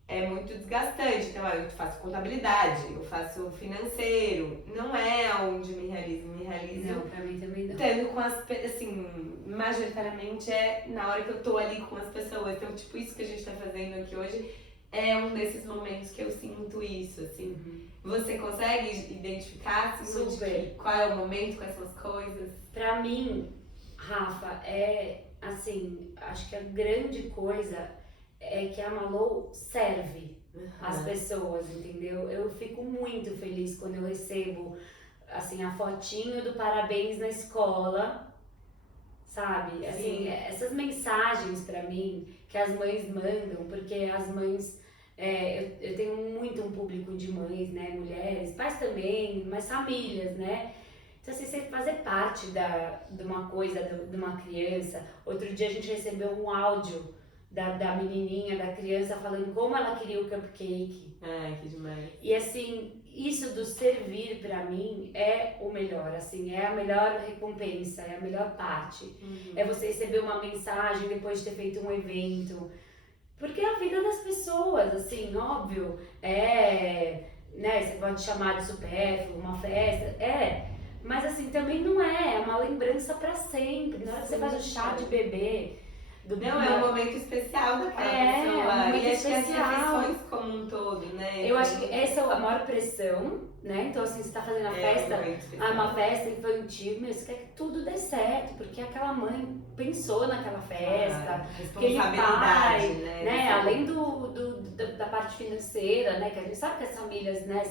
é muito desgastante. Então, eu faço contabilidade, eu faço financeiro. Não é onde me realizo. Não, pra mim também não. Estando com assim, majoritariamente é na hora que eu tô ali com as pessoas. Então, tipo, isso que a gente tá fazendo aqui hoje é um desses momentos que eu sinto isso, assim. Você consegue identificar, assim, Super. Qual é o momento, quais são as coisas? Pra mim, Rafa, assim, acho que a grande coisa é que a Malu serve as pessoas, entendeu? Eu fico muito feliz quando eu recebo, assim, a fotinho do parabéns na escola, sabe? Assim, essas mensagens pra mim que as mães mandam, porque as mães, eu tenho muito um público de mães, né? Mulheres, pais também, mas famílias, né? Então, assim, você fazer parte de uma coisa, de uma criança. Outro dia a gente recebeu um áudio da menininha, da criança, falando como ela queria o cupcake. Ai, que demais. E, assim, isso do servir pra mim é o melhor, assim, é a melhor recompensa, é a melhor parte. É você receber uma mensagem depois de ter feito um evento. Porque é a vida das pessoas, assim, óbvio, né, você pode chamar de supérfluo, uma festa, mas assim, também não é uma lembrança pra sempre. Na hora que você faz o chá de bebê, Não, é um momento especial daquela pessoa. É um momento e acho que as especial. refeições como um todo, né? Eu acho que essa é a maior pressão, né? Então, assim, você tá fazendo a festa, uma festa infantil, meu, você quer que tudo dê certo, porque aquela mãe pensou naquela festa, aquele pai, né? Além da parte financeira, né? Que a gente sabe que as famílias, né,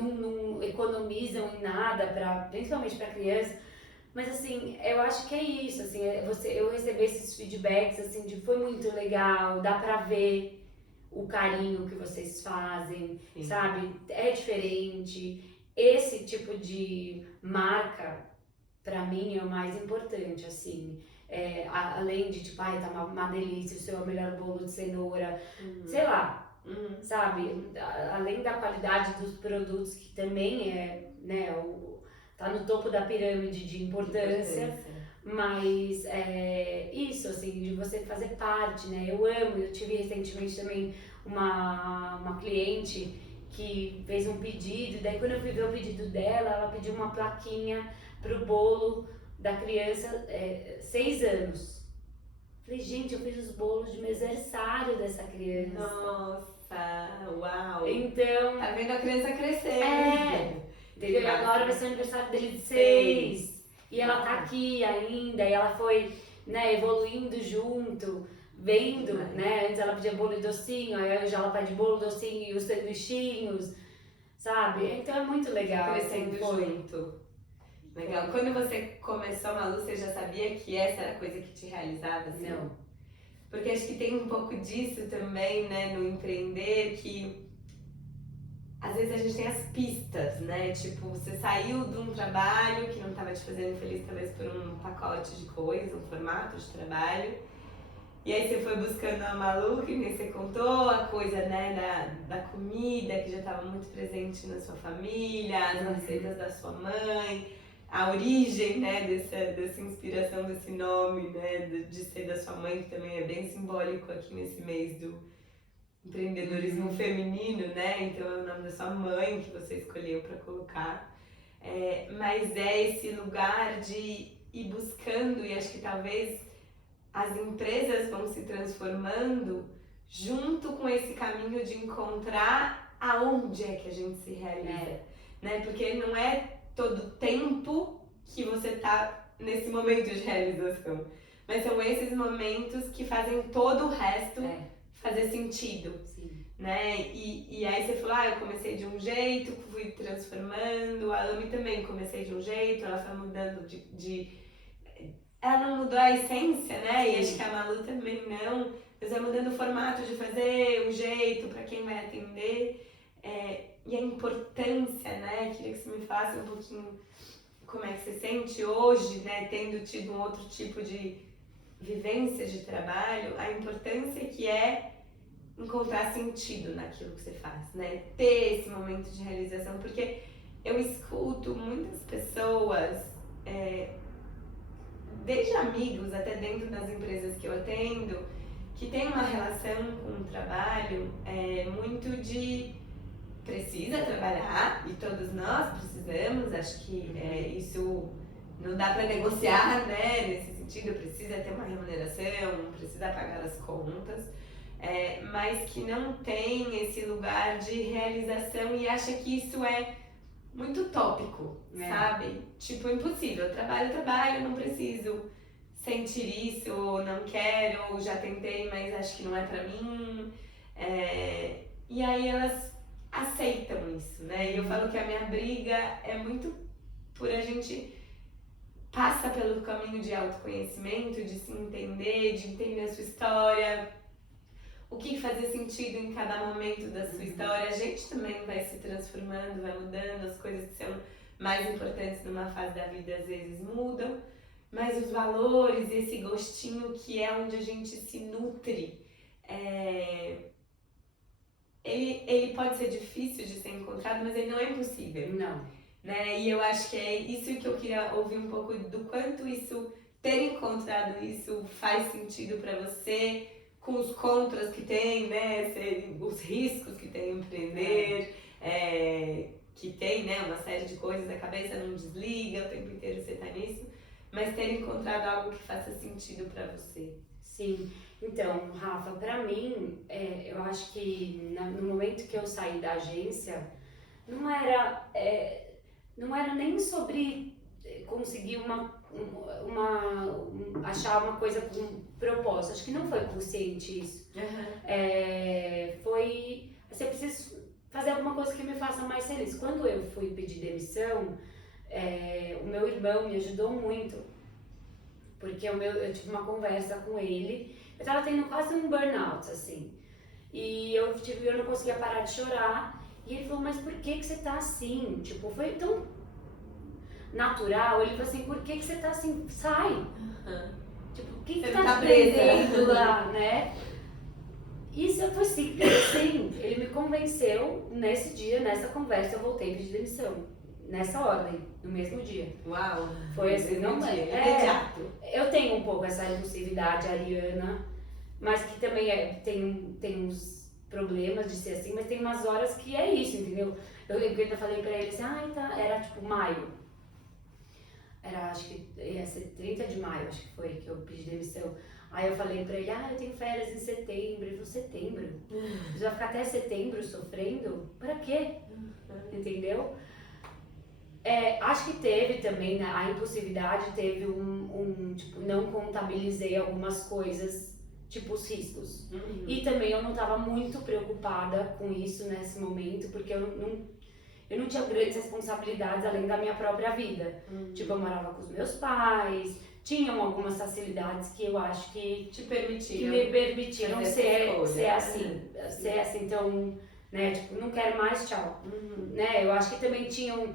não economizam em nada, principalmente para criança. Mas assim, eu acho que é isso, assim, eu receber esses feedbacks, assim, de foi muito legal, dá pra ver o carinho que vocês fazem, sabe? É diferente. Esse tipo de marca, pra mim, é o mais importante, assim. Além de, tipo, tá uma delícia, o seu é o melhor bolo de cenoura, sei lá, sabe? Além da qualidade dos produtos, que também né, tá no topo da pirâmide de importância, mas isso, assim, de você fazer parte, né? Eu tive recentemente também uma cliente que fez um pedido, daí quando eu fui ver o pedido dela, ela pediu uma plaquinha pro bolo da criança, 6 anos. Falei, gente, eu fiz os bolos de aniversário dessa criança. Nossa, uau! Então... Tá vendo a criança crescer. Entendeu? E agora vai ser o aniversário dele de 6. E ela tá aqui ainda, e ela foi, né, evoluindo junto, vendo, né? Antes ela pedia bolo e docinho, aí hoje ela pede bolo, docinho e os sanduichinhos, sabe? Então é muito legal. Crescendo junto. Legal. Quando você começou a Malu, você já sabia que essa era a coisa que te realizava? Assim? Não. Porque acho que tem um pouco disso também, né, no empreender, que às vezes a gente tem as pistas, né? Tipo, você saiu de um trabalho que não estava te fazendo feliz, talvez por um pacote de coisas, um formato de trabalho. E aí você foi buscando a Malu, que nem você contou, a coisa, né, da comida, que já estava muito presente na sua família, as receitas da sua mãe, a origem, né, dessa inspiração, desse nome, né, de ser da sua mãe, que também é bem simbólico aqui nesse mês do empreendedorismo feminino, né? Então é o nome da sua mãe que você escolheu para colocar. Mas é esse lugar de ir buscando, e acho que talvez as empresas vão se transformando junto com esse caminho de encontrar aonde é que a gente se realiza, né? Porque não é todo tempo que você tá nesse momento de realização, mas são esses momentos que fazem todo o resto fazer sentido, né? E aí você falou, eu comecei de um jeito, fui transformando, a Ami também comecei de um jeito, ela foi mudando ela não mudou a essência, né? E acho que a Malu também não. Mas vai mudando o formato de fazer, o jeito para quem vai atender. E a importância, né? Queria que você me falasse um pouquinho como é que você sente hoje, né? Tendo tido um outro tipo de vivência de trabalho, a importância que é encontrar sentido naquilo que você faz, né? Ter esse momento de realização, porque eu escuto muitas pessoas, desde amigos até dentro das empresas que eu atendo, que tem uma relação com o trabalho muito de precisa trabalhar e todos nós precisamos, acho que isso não dá para negociar, né? Nesse sentido, precisa ter uma remuneração, precisa pagar as contas, mas que não tem esse lugar de realização e acha que isso é muito utópico, sabe? Tipo, impossível. Trabalho, não preciso sentir isso, ou não quero, ou já tentei, mas acho que não é pra mim. E aí elas aceitam isso, né? E eu falo que a minha briga é muito por a gente passa pelo caminho de autoconhecimento, de se entender, de entender a sua história, o que fazia sentido em cada momento da sua história. A gente também vai se transformando, vai mudando, as coisas que são mais importantes numa fase da vida às vezes mudam, mas os valores, esse gostinho que é onde a gente se nutre, ele pode ser difícil de ser encontrado, mas ele não é impossível. Não. Né? E eu acho que é isso que eu queria ouvir um pouco do quanto isso, ter encontrado isso faz sentido para você, com os contras que tem, né? Os riscos que tem empreender, que tem, né? Uma série de coisas, a cabeça não desliga, o tempo inteiro você tá nisso, mas ter encontrado algo que faça sentido para você. Sim, então, Rafa, para mim, eu acho que no momento que eu saí da agência, não era nem sobre conseguir achar uma coisa com propósito. Acho que não foi consciente isso. Foi, assim, eu preciso fazer alguma coisa que me faça mais feliz. Quando eu fui pedir demissão, o meu irmão me ajudou muito, porque eu tive uma conversa com ele. Eu tava tendo quase um burnout, assim, e eu não conseguia parar de chorar. E ele falou, mas por que você tá assim? Tipo, foi tão natural. Ele falou assim, por que você tá assim? Sai! Tipo, o que tá te prendendo lá, né? Isso foi simples assim. Ele me convenceu nesse dia, nessa conversa, eu voltei a pedir demissão. Nessa ordem, no mesmo dia. Uau! Foi assim, não dia, imediato. Eu tenho um pouco essa impulsividade ariana, mas que também tem uns problemas de ser assim, mas tem umas horas que é isso, entendeu? Eu lembro que eu ainda falei pra ele assim, era tipo maio. Era, acho que ia ser 30 de maio, acho que foi, que eu pedi demissão. Aí eu falei pra ele, eu tenho férias em setembro. Ele falou, setembro? Você vai ficar até setembro sofrendo? Pra quê? Entendeu? Acho que teve também, né, a impulsividade, teve tipo, não contabilizei algumas coisas, tipo os riscos. E também eu não estava muito preocupada com isso nesse momento, porque eu não tinha grandes responsabilidades além da minha própria vida. Tipo, eu morava com os meus pais, tinham algumas facilidades que eu acho que me permitiram ser assim, então, né, tipo, não quero mais, tchau. Né? Eu acho que também tinha um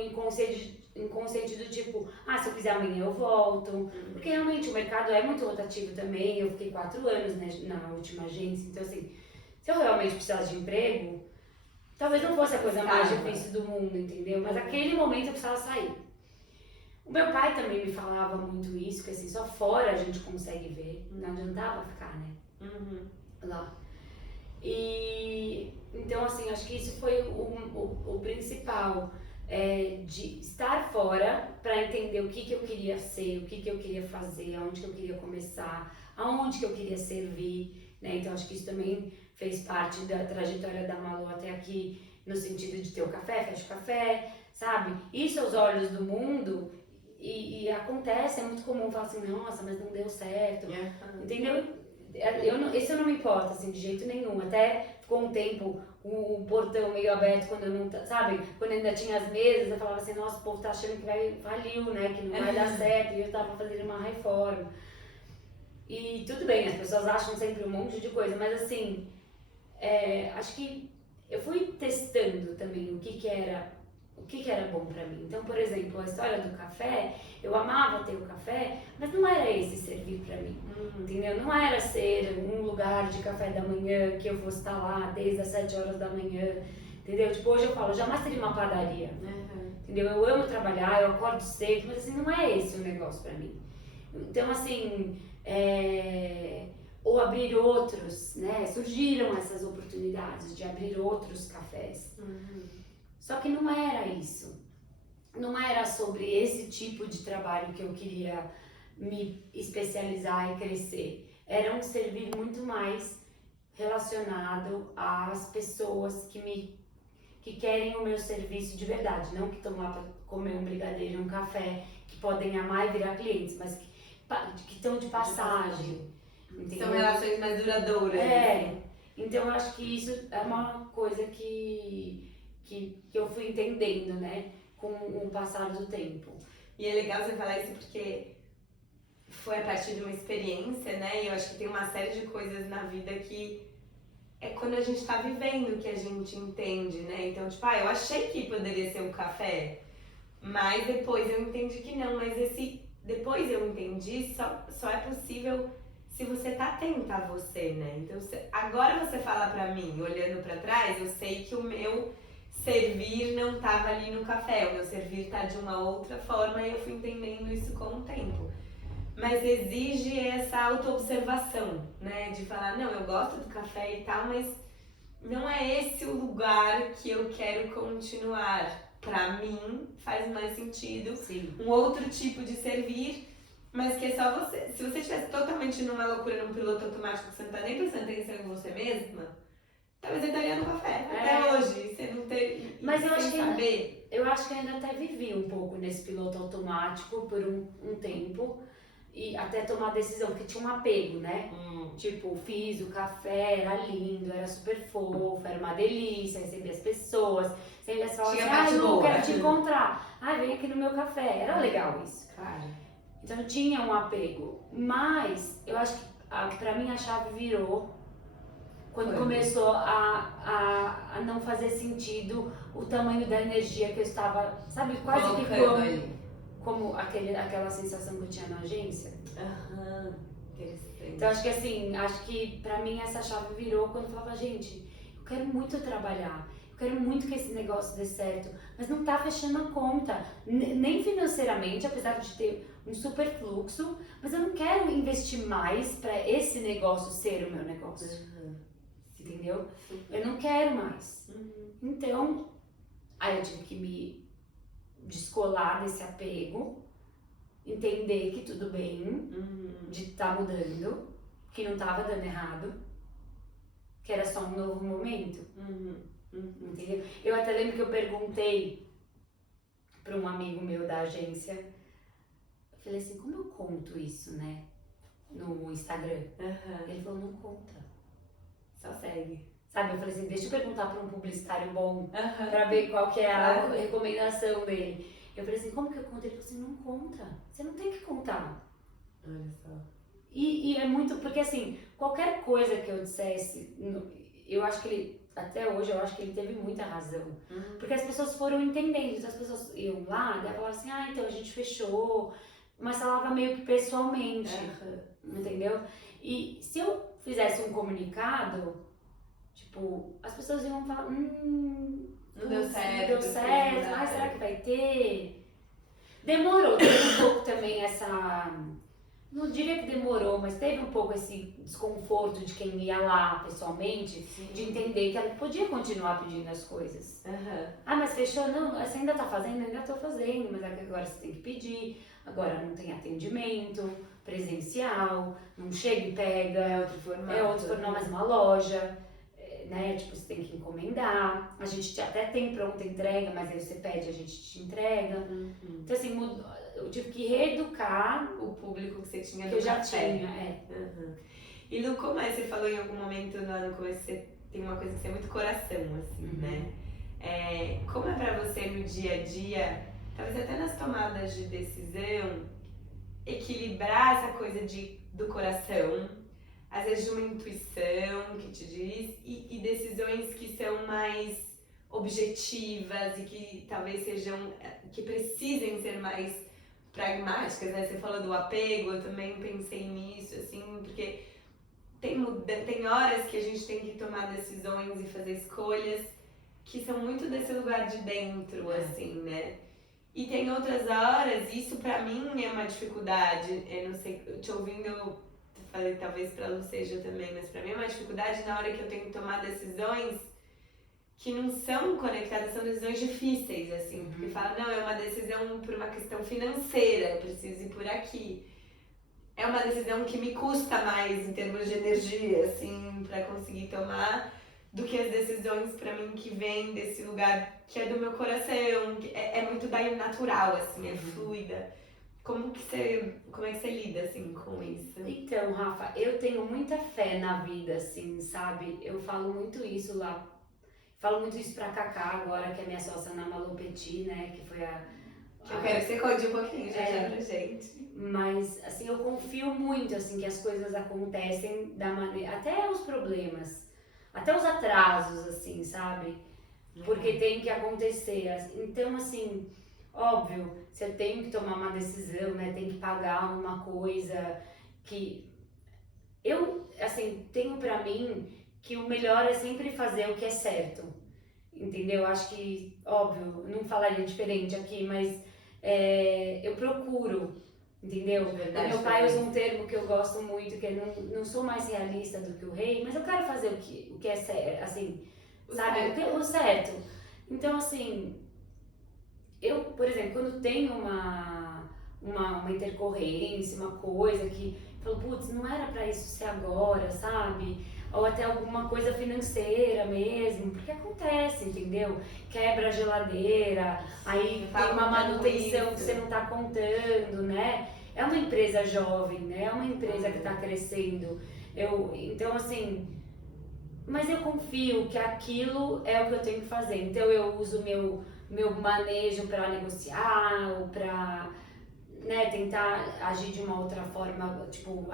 inconsciente do tipo, se eu quiser amanhã eu volto. Porque realmente o mercado é muito rotativo também. Eu fiquei 4 anos, né, na última agência, então assim, se eu realmente precisasse de emprego, talvez não fosse a coisa mais difícil do mundo, entendeu? Mas naquele momento eu precisava sair. O meu pai também me falava muito isso, que assim, só fora a gente consegue ver, não adiantava ficar, né? Lá. E então, assim, acho que isso foi o principal, de estar fora para entender o que eu queria ser, o que eu queria fazer, aonde que eu queria começar, aonde que eu queria servir, né? Então, acho que isso também fez parte da trajetória da Malu até aqui, no sentido de ter o café, fecha o café, sabe? Isso aos olhos do mundo, e acontece, é muito comum falar assim, nossa, mas não deu certo, entendeu? Isso eu não me importo, assim, de jeito nenhum. Até com o tempo, o portão meio aberto quando eu não, sabe? Quando ainda tinha as mesas, eu falava assim, nossa, o povo tá achando que faliu, né? Que não vai dar certo, e eu tava fazendo uma reforma. E tudo bem, as pessoas acham sempre um monte de coisa, mas assim, acho que eu fui testando também o que era bom pra mim. Então, por exemplo, a história do café, eu amava ter o café, mas não era esse servir pra mim, entendeu? Não era ser um lugar de café da manhã que eu fosse estar lá desde as 7 horas da manhã, entendeu? Tipo, hoje eu falo, jamais teria uma padaria, entendeu? Eu amo trabalhar, eu acordo cedo, mas assim, não é esse o negócio pra mim. Então, assim, ou abrir outros, né? Surgiram essas oportunidades de abrir outros cafés. Só que não era isso. Não era sobre esse tipo de trabalho que eu queria me especializar e crescer. Era um servir muito mais relacionado às pessoas que querem o meu serviço de verdade, não que estão lá para comer um brigadeiro, um café, que podem amar e virar clientes, mas que estão de passagem. Entendeu? São relações mais duradouras. Então eu acho que isso é uma coisa que eu fui entendendo, né, com o passar do tempo. E é legal você falar isso porque foi a partir de uma experiência, né? E eu acho que tem uma série de coisas na vida que é quando a gente tá vivendo que a gente entende, né? Então, tipo, eu achei que poderia ser um café, mas depois eu entendi que não. Mas depois eu entendi, só é possível se você tá atenta a você, né? Então, agora você fala pra mim, olhando pra trás, eu sei que o meu servir não tava ali no café, o meu servir tá de uma outra forma e eu fui entendendo isso com o tempo. Mas exige essa autoobservação, né? De falar, não, eu gosto do café e tal, mas não é esse o lugar que eu quero continuar. Pra mim, faz mais sentido. Sim. Um outro tipo de servir, mas que é só você. Se você estivesse totalmente numa loucura, num piloto automático, que você não tá nem prestando atenção em você mesma, talvez você estaria no café até hoje, você não ter. Mas eu acho, saber. Eu acho que ainda até vivi um pouco nesse piloto automático por um tempo. E até tomar a decisão, porque tinha um apego, né? Tipo, fiz o café, era lindo, era super fofo, era uma delícia, recebia as pessoas. Sempre as pessoas falavam assim, eu quero te encontrar. Vem aqui no meu café. Era legal isso. Claro. Então tinha um apego. Mas eu acho que pra mim a chave virou quando começou a não fazer sentido o tamanho da energia que eu estava, sabe, quase que como aquela sensação que eu tinha na agência. Interessante. Então acho que assim, pra mim essa chave virou quando eu falava, gente, eu quero muito trabalhar, eu quero muito que esse negócio dê certo, mas não tá fechando a conta, nem financeiramente, apesar de ter um super fluxo, mas eu não quero investir mais pra esse negócio ser o meu negócio. Entendeu? Eu não quero mais. Então, aí eu tive que me descolar desse apego, entender que tudo bem, de estar mudando, que não estava dando errado, que era só um novo momento. Entendeu? Eu até lembro que eu perguntei para um amigo meu da agência, eu falei assim, como eu conto isso, né? No Instagram. Ele falou, não conta. Só segue. Sabe, eu falei assim, deixa eu perguntar para um publicitário bom, pra ver qual que é a recomendação dele. Eu falei assim, como que eu conto? Ele falou assim, não conta, você não tem que contar. Olha só. E é muito, porque assim, qualquer coisa que eu dissesse, eu acho que ele, até hoje, eu acho que ele teve muita razão. Porque as pessoas foram entendendo, então as pessoas iam lá, daí falavam assim, então a gente fechou, mas falava meio que pessoalmente, entendeu? E se eu fizesse um comunicado, tipo, as pessoas iam falar, não deu certo, será que vai ter? Demorou, teve um pouco também essa, não diria que demorou, mas teve um pouco esse desconforto de quem ia lá pessoalmente, de entender que ela podia continuar pedindo as coisas. Mas fechou? Não, você ainda tá fazendo? Ainda tô fazendo, mas agora você tem que pedir, agora não tem atendimento presencial, não chega e pega, é outro formato, mas uma loja, né? Tipo, você tem que encomendar, a gente até tem pronta entrega, mas aí você pede, a gente te entrega. Então assim, eu tive que reeducar o público que você tinha que eu já tinha. E Lu, como é? Você falou em algum momento no começo que você tem uma coisa que você é muito coração, assim, né? Como é pra você no dia a dia, talvez até nas tomadas de decisão, equilibrar essa coisa do coração, às vezes de uma intuição que te diz, e decisões que são mais objetivas e que talvez sejam, que precisem ser mais pragmáticas, né? Você falou do apego, eu também pensei nisso, assim, porque tem horas que a gente tem que tomar decisões e fazer escolhas que são muito desse lugar de dentro, assim, né? E tem outras horas, isso pra mim é uma dificuldade, eu não sei, te ouvindo eu falei talvez pra Lu seja também, mas pra mim é uma dificuldade na hora que eu tenho que tomar decisões que não são conectadas, são decisões difíceis, assim, porque fala, não, é uma decisão por uma questão financeira, eu preciso ir por aqui. É uma decisão que me custa mais em termos de energia, assim, pra conseguir tomar, do que as decisões pra mim que vêm desse lugar que é do meu coração, que é muito daí natural, assim, é fluida. Como é que você lida, assim, com isso? Então, Rafa, eu tenho muita fé na vida, assim, sabe? Eu falo muito isso lá. Falo muito isso pra Cacá agora, que é minha sócia na Malu Petit, né? Que foi Que eu quero que você conte um pouquinho já pra gente. Mas, assim, eu confio muito, assim, que as coisas acontecem da maneira... Até os problemas, até os atrasos, assim, sabe? Porque tem que acontecer. Então, assim, óbvio, se eu tenho que tomar uma decisão, né? Tem que pagar uma coisa que... Eu, assim, tenho pra mim que o melhor é sempre fazer o que é certo. Entendeu? Acho que, óbvio, não falaria diferente aqui, mas eu procuro, entendeu? Verdade, Meu pai usa um termo que eu gosto muito, que é não sou mais realista do que o rei, mas eu quero fazer o que é certo, assim, sabe? O certo. Então, assim, eu, por exemplo, quando tenho uma intercorrência, uma coisa que falo, putz, não era pra isso ser agora, sabe? Ou até alguma coisa financeira mesmo, porque acontece, entendeu? Quebra a geladeira, aí tem uma manutenção que você não tá contando, né? É uma empresa jovem, né? É uma empresa que tá crescendo. Então, assim, mas eu confio que aquilo é o que eu tenho que fazer. Então eu uso meu manejo para negociar ou para, né, tentar agir de uma outra forma, tipo,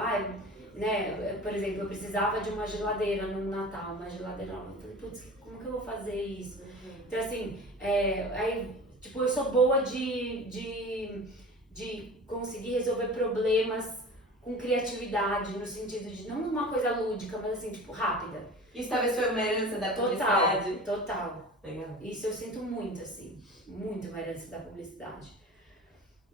né, por exemplo, eu precisava de uma geladeira no Natal, uma geladeira nova. Eu falei, putz, como que eu vou fazer isso? Então assim, aí, tipo, eu sou boa de conseguir resolver problemas com criatividade, no sentido de não uma coisa lúdica, mas assim, tipo, rápida. Isso talvez foi uma herança da publicidade. Total. Legal. Isso eu sinto muito, assim, muito uma herança da publicidade.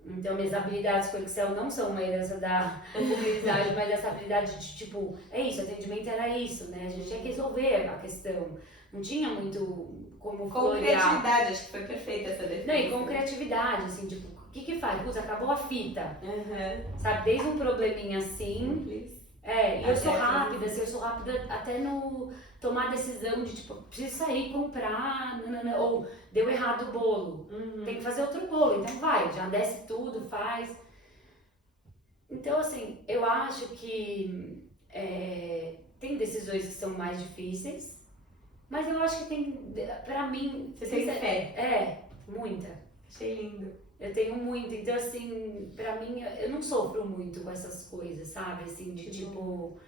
Então, minhas habilidades com Excel não são uma herança da publicidade, mas essa habilidade de, tipo, é isso, atendimento era isso, né? A gente tinha que resolver a questão. Não tinha muito como Com criatividade, acho que foi perfeita essa definição. Não, e com criatividade, assim, tipo, o que faz? Putz, acabou a fita. Sabe, desde um probleminha assim. Simples. E eu sou rápida, assim, eu sou rápida até no tomar decisão de, tipo, preciso sair comprar, ou deu errado o bolo, tem que fazer outro bolo, então vai, já desce tudo, faz. Então, assim, eu acho que tem decisões que são mais difíceis, mas eu acho que tem, pra mim... Você tem fé? Muita. Achei lindo. Eu tenho muito, então assim, pra mim, eu não sofro muito com essas coisas, sabe? Assim, de tipo,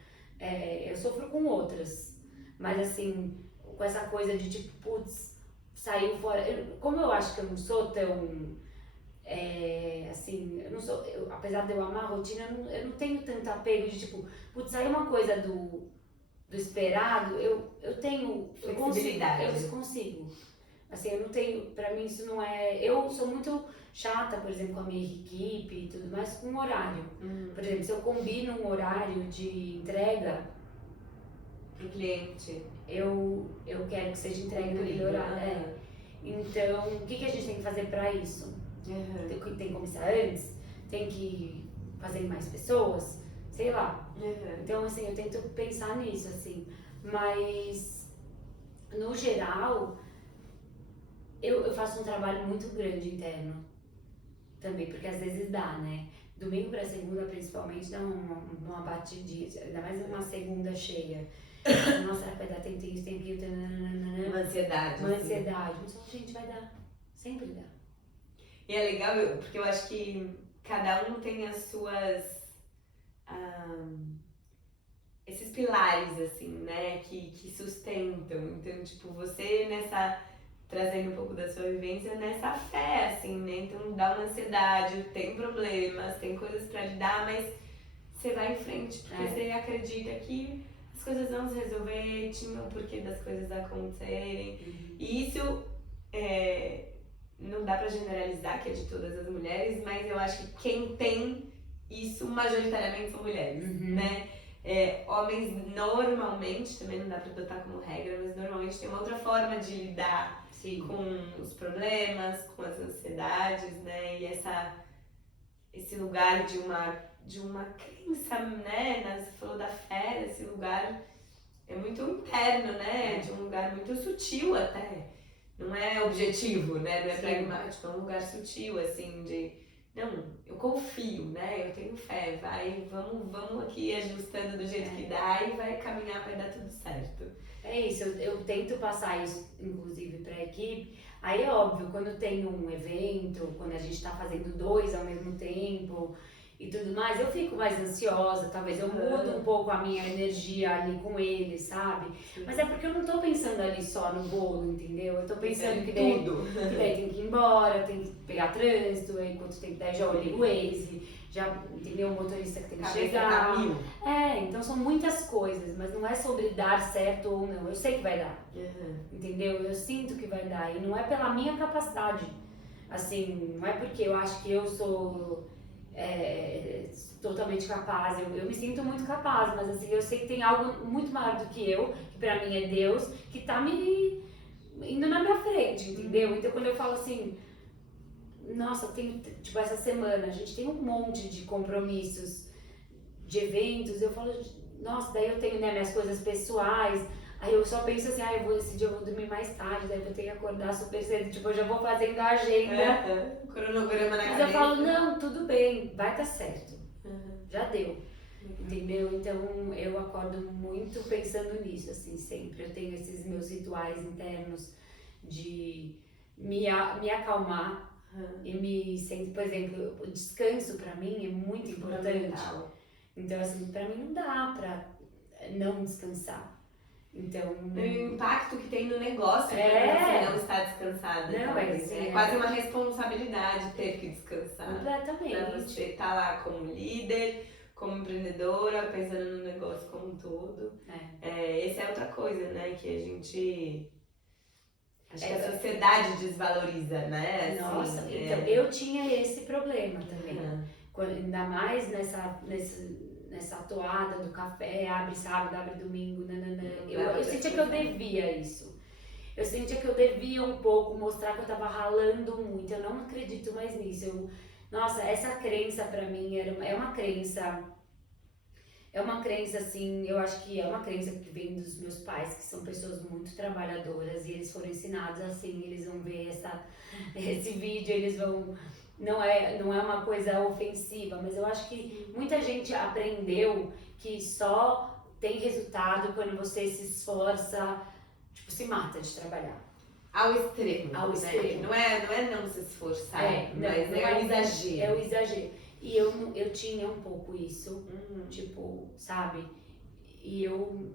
eu sofro com outras, mas assim, com essa coisa de tipo, putz, saiu fora. Como eu acho que eu não sou tão, assim, eu não sou, apesar de eu amar a rotina, eu não tenho tanto apego de tipo, putz, saiu uma coisa do esperado, eu tenho, flexibilidade. Eu consigo. Assim, eu não tenho, pra mim isso não é, eu sou muito chata, por exemplo, com a minha equipe e tudo mais, com horário. Por exemplo, se eu combino um horário de entrega pro cliente, eu quero que seja entregue naquele horário. Então, o que a gente tem que fazer pra isso? Tem que começar antes? Tem que fazer mais pessoas? Sei lá. Então, assim, eu tento pensar nisso, assim. Mas, no geral, eu faço um trabalho muito grande interno também, porque às vezes dá, né? Domingo pra segunda, principalmente, dá uma batidinha, ainda mais uma segunda cheia. Nossa, será que vai dar? Tem isso, tem aquilo, Uma ansiedade. uma assim. ansiedade. Mas, gente, vai dar. Sempre dá. E é legal, porque eu acho que cada um tem as suas. ah, esses pilares, assim, né, que sustentam. Então, tipo, você nessa. Trazendo um pouco da sua vivência nessa fé, assim, né? Então dá uma ansiedade, tem problemas, tem coisas pra lidar, mas você vai em frente, porque você acredita que as coisas vão se resolver, tinha o porquê das coisas acontecerem. E isso não dá pra generalizar que é de todas as mulheres, mas eu acho que quem tem isso majoritariamente são mulheres, né? Homens normalmente, também não dá pra adotar como regra, mas normalmente tem uma outra forma de lidar com os problemas, com as ansiedades, né? E esse lugar de uma crença, né? Você falou da fé, esse lugar é muito interno, né? De um lugar muito sutil até. Não é objetivo, né? Não é pragmático, é um lugar sutil, assim, de... Não, eu confio, né? Eu tenho fé, vamos aqui ajustando do jeito que dá e vai caminhar, vai dar tudo certo. É isso, eu tento passar isso, inclusive, para a equipe. Aí é óbvio, quando tem um evento, quando a gente está fazendo 2 ao mesmo tempo e tudo mais, eu fico mais ansiosa, talvez eu mudo um pouco a minha energia ali com eles, sabe? Mas é porque eu não tô pensando ali só no bolo, entendeu? Eu tô pensando que daí tem que ir embora, tem que pegar trânsito, aí quanto tempo daí já olhei o Waze, já entendeu o motorista que tem que chegar. Então são muitas coisas, mas não é sobre dar certo ou não. Eu sei que vai dar, entendeu? Eu sinto que vai dar e não é pela minha capacidade. Assim, não é porque eu acho que eu sou totalmente capaz. Eu me sinto muito capaz, mas assim, eu sei que tem algo muito maior do que eu, que pra mim é Deus, que tá me indo na minha frente, entendeu? Então quando eu falo assim, nossa, tem, tipo, essa semana a gente tem um monte de compromissos, de eventos, eu falo, nossa, daí eu tenho, né, minhas coisas pessoais, aí eu só penso assim, esse dia eu vou dormir mais tarde, daí eu vou ter que acordar super cedo, tipo, eu já vou fazendo a agenda. Cronograma na cabeça. Mas eu falo, não, tudo bem, vai tá certo, já deu, entendeu? Então eu acordo muito pensando nisso, assim, sempre. Eu tenho esses meus rituais internos de me acalmar e me sentir, por exemplo, o descanso pra mim é muito importante. Então, assim, pra mim não dá pra não descansar. Então... O impacto que tem no negócio quando você não está descansada. Não, é quase uma responsabilidade ter que descansar. Completamente. Pra você estar lá como líder, como empreendedora, pensando no negócio como um todo. Essa é outra coisa, né, que a gente... Acho que a sociedade desvaloriza, né? Nossa, assim, então eu tinha esse problema também. Ainda mais nessa toada do café, abre sábado, abre domingo, nananã. Eu sentia que eu devia isso. Eu sentia que eu devia um pouco mostrar que eu tava ralando muito. Eu não acredito mais nisso. Nossa, essa crença pra mim é uma crença. É uma crença, assim, eu acho que é uma crença que vem dos meus pais, que são pessoas muito trabalhadoras e eles foram ensinados assim, eles vão ver esse vídeo, eles vão... Não é uma coisa ofensiva, mas eu acho que muita gente aprendeu que só tem resultado quando você se esforça, tipo, se mata de trabalhar. Ao extremo. Ao extremo. Não é não se esforçar, mas é o exagero. É o exagero. E eu tinha um pouco isso, tipo, sabe? E eu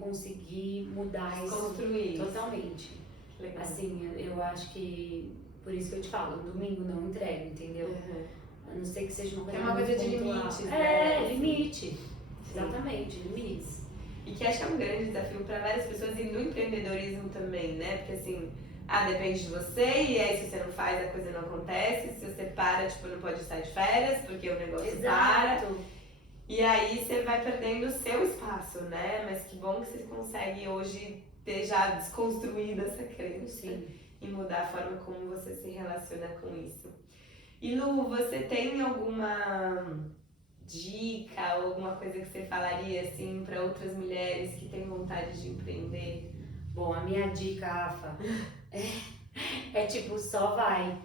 consegui mudar isso. Construir totalmente. Legal. Assim, eu acho que, por isso que eu te falo, no domingo não entrego, entendeu? A não ser que seja uma coisa é uma coisa de pontual. limites, né? Limite. Exatamente, limites. E que acho que é um grande desafio para várias pessoas e no empreendedorismo também, né? Porque assim, depende de você, e aí se você não faz, a coisa não acontece. Se você para, tipo, não pode sair de férias, porque o negócio para. E aí você vai perdendo o seu espaço, né? Mas que bom que você consegue hoje ter já desconstruído essa crença. E mudar a forma como você se relaciona com isso. E Lu, você tem alguma dica ou alguma coisa que você falaria assim para outras mulheres que têm vontade de empreender? Bom, a minha dica, Afa, é tipo, só vai.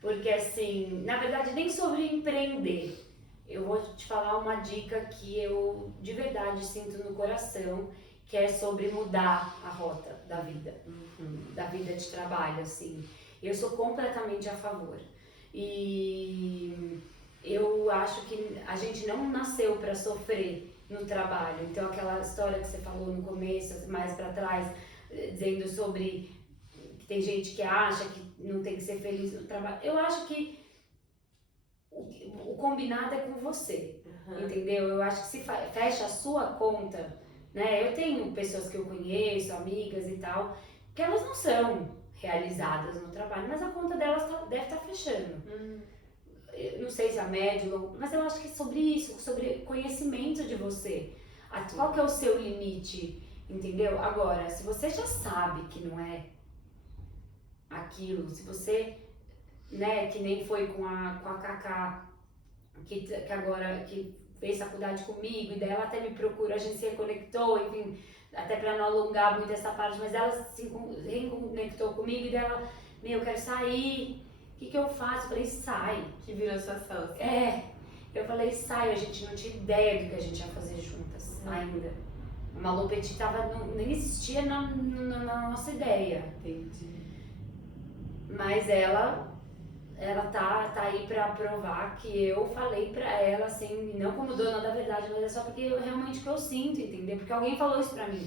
Porque assim, na verdade nem sobre empreender. Eu vou te falar uma dica que eu de verdade sinto no coração que é sobre mudar a rota da vida, da vida de trabalho, assim. Eu sou completamente a favor. E eu acho que a gente não nasceu para sofrer no trabalho. Então, aquela história que você falou no começo, mais para trás, dizendo sobre que tem gente que acha que não tem que ser feliz no trabalho. Eu acho que o combinado é com você, entendeu? Eu acho que se fecha a sua conta, né? Eu tenho pessoas que eu conheço, amigas e tal, que elas não são realizadas no trabalho, mas a conta delas deve estar fechando. Eu não sei se a médio, mas eu acho que é sobre isso, sobre conhecimento de você. Qual que é o seu limite, entendeu? Agora, se você já sabe que não é aquilo, se você, né, que nem foi com a Cacá, que agora que fez faculdade comigo, e daí ela até me procura, a gente se reconectou, enfim, até pra não alongar muito essa parte, mas ela se reconectou comigo e daí ela, eu quero sair, o que eu faço? Eu falei, sai. Que virou sua sócia. Eu falei, sai, a gente não tinha ideia do que a gente ia fazer juntas ainda. A Malu Petit nem existia na nossa ideia. Entendi. Mas ela tá aí pra provar que eu falei pra ela, assim, não como dona da verdade, mas é só porque realmente que eu sinto, entendeu? Porque alguém falou isso pra mim.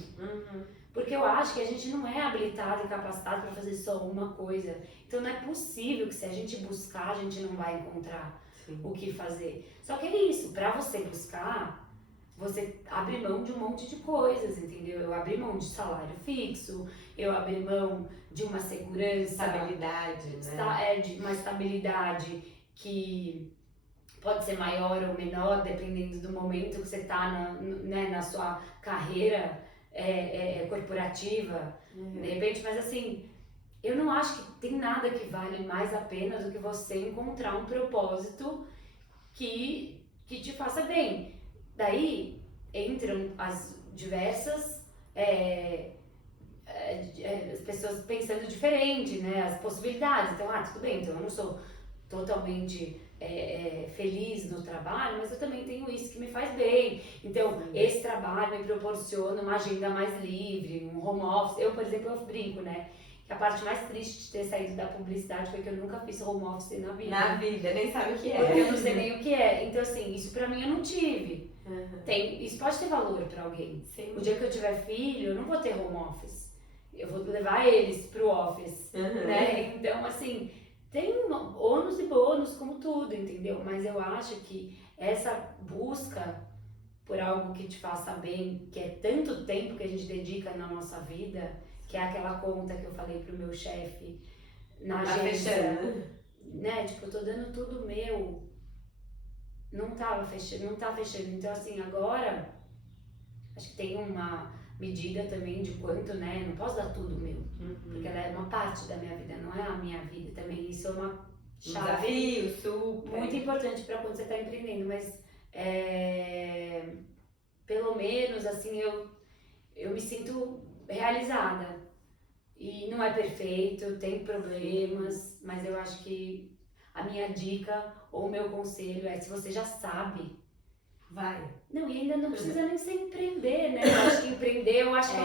Porque eu acho que a gente não é habilitado e capacitado pra fazer só uma coisa. Então não é possível que se a gente buscar, a gente não vai encontrar o que fazer. Só que é isso, pra você buscar, você abre mão de um monte de coisas, entendeu? Eu abri mão de salário fixo, eu abri mão de uma segurança, estabilidade, né? De uma estabilidade que pode ser maior ou menor, dependendo do momento que você está na sua carreira corporativa, de repente, mas assim, eu não acho que tem nada que vale mais a pena do que você encontrar um propósito que te faça bem. Daí entram as diversas as pessoas pensando diferente, né? As possibilidades. Então, tudo bem, então eu não sou totalmente feliz no trabalho, mas eu também tenho isso que me faz bem. Então, esse trabalho me proporciona uma agenda mais livre, um home office. Eu, por exemplo, eu brinco, né? Que a parte mais triste de ter saído da publicidade foi que eu nunca fiz home office na vida. Na vida, nem sabe o que é. Porque eu não sei nem o que é. Então, assim, isso pra mim eu não tive. Isso pode ter valor pra alguém. Sim. O dia que eu tiver filho, eu não vou ter home office. Eu vou levar eles pro office, né? Então, assim, tem ônus e bônus, como tudo, entendeu? Mas eu acho que essa busca por algo que te faça bem, que é tanto tempo que a gente dedica na nossa vida, que é aquela conta que eu falei pro meu chefe na agência, fechando, né? Tipo, eu tô dando tudo meu, não tá fechando. Então, assim, agora, acho que tem uma medida também de quanto, né? Não posso dar tudo meu, porque ela é uma parte da minha vida, não é a minha vida também. Isso é uma chave muito importante para quando você tá empreendendo, mas pelo menos, assim, eu me sinto realizada. E não é perfeito, tem problemas, mas eu acho que a minha dica ou o meu conselho é, se você já sabe, vai. Não, e ainda não precisa nem ser empreender, né? Eu acho que empreender, eu acho que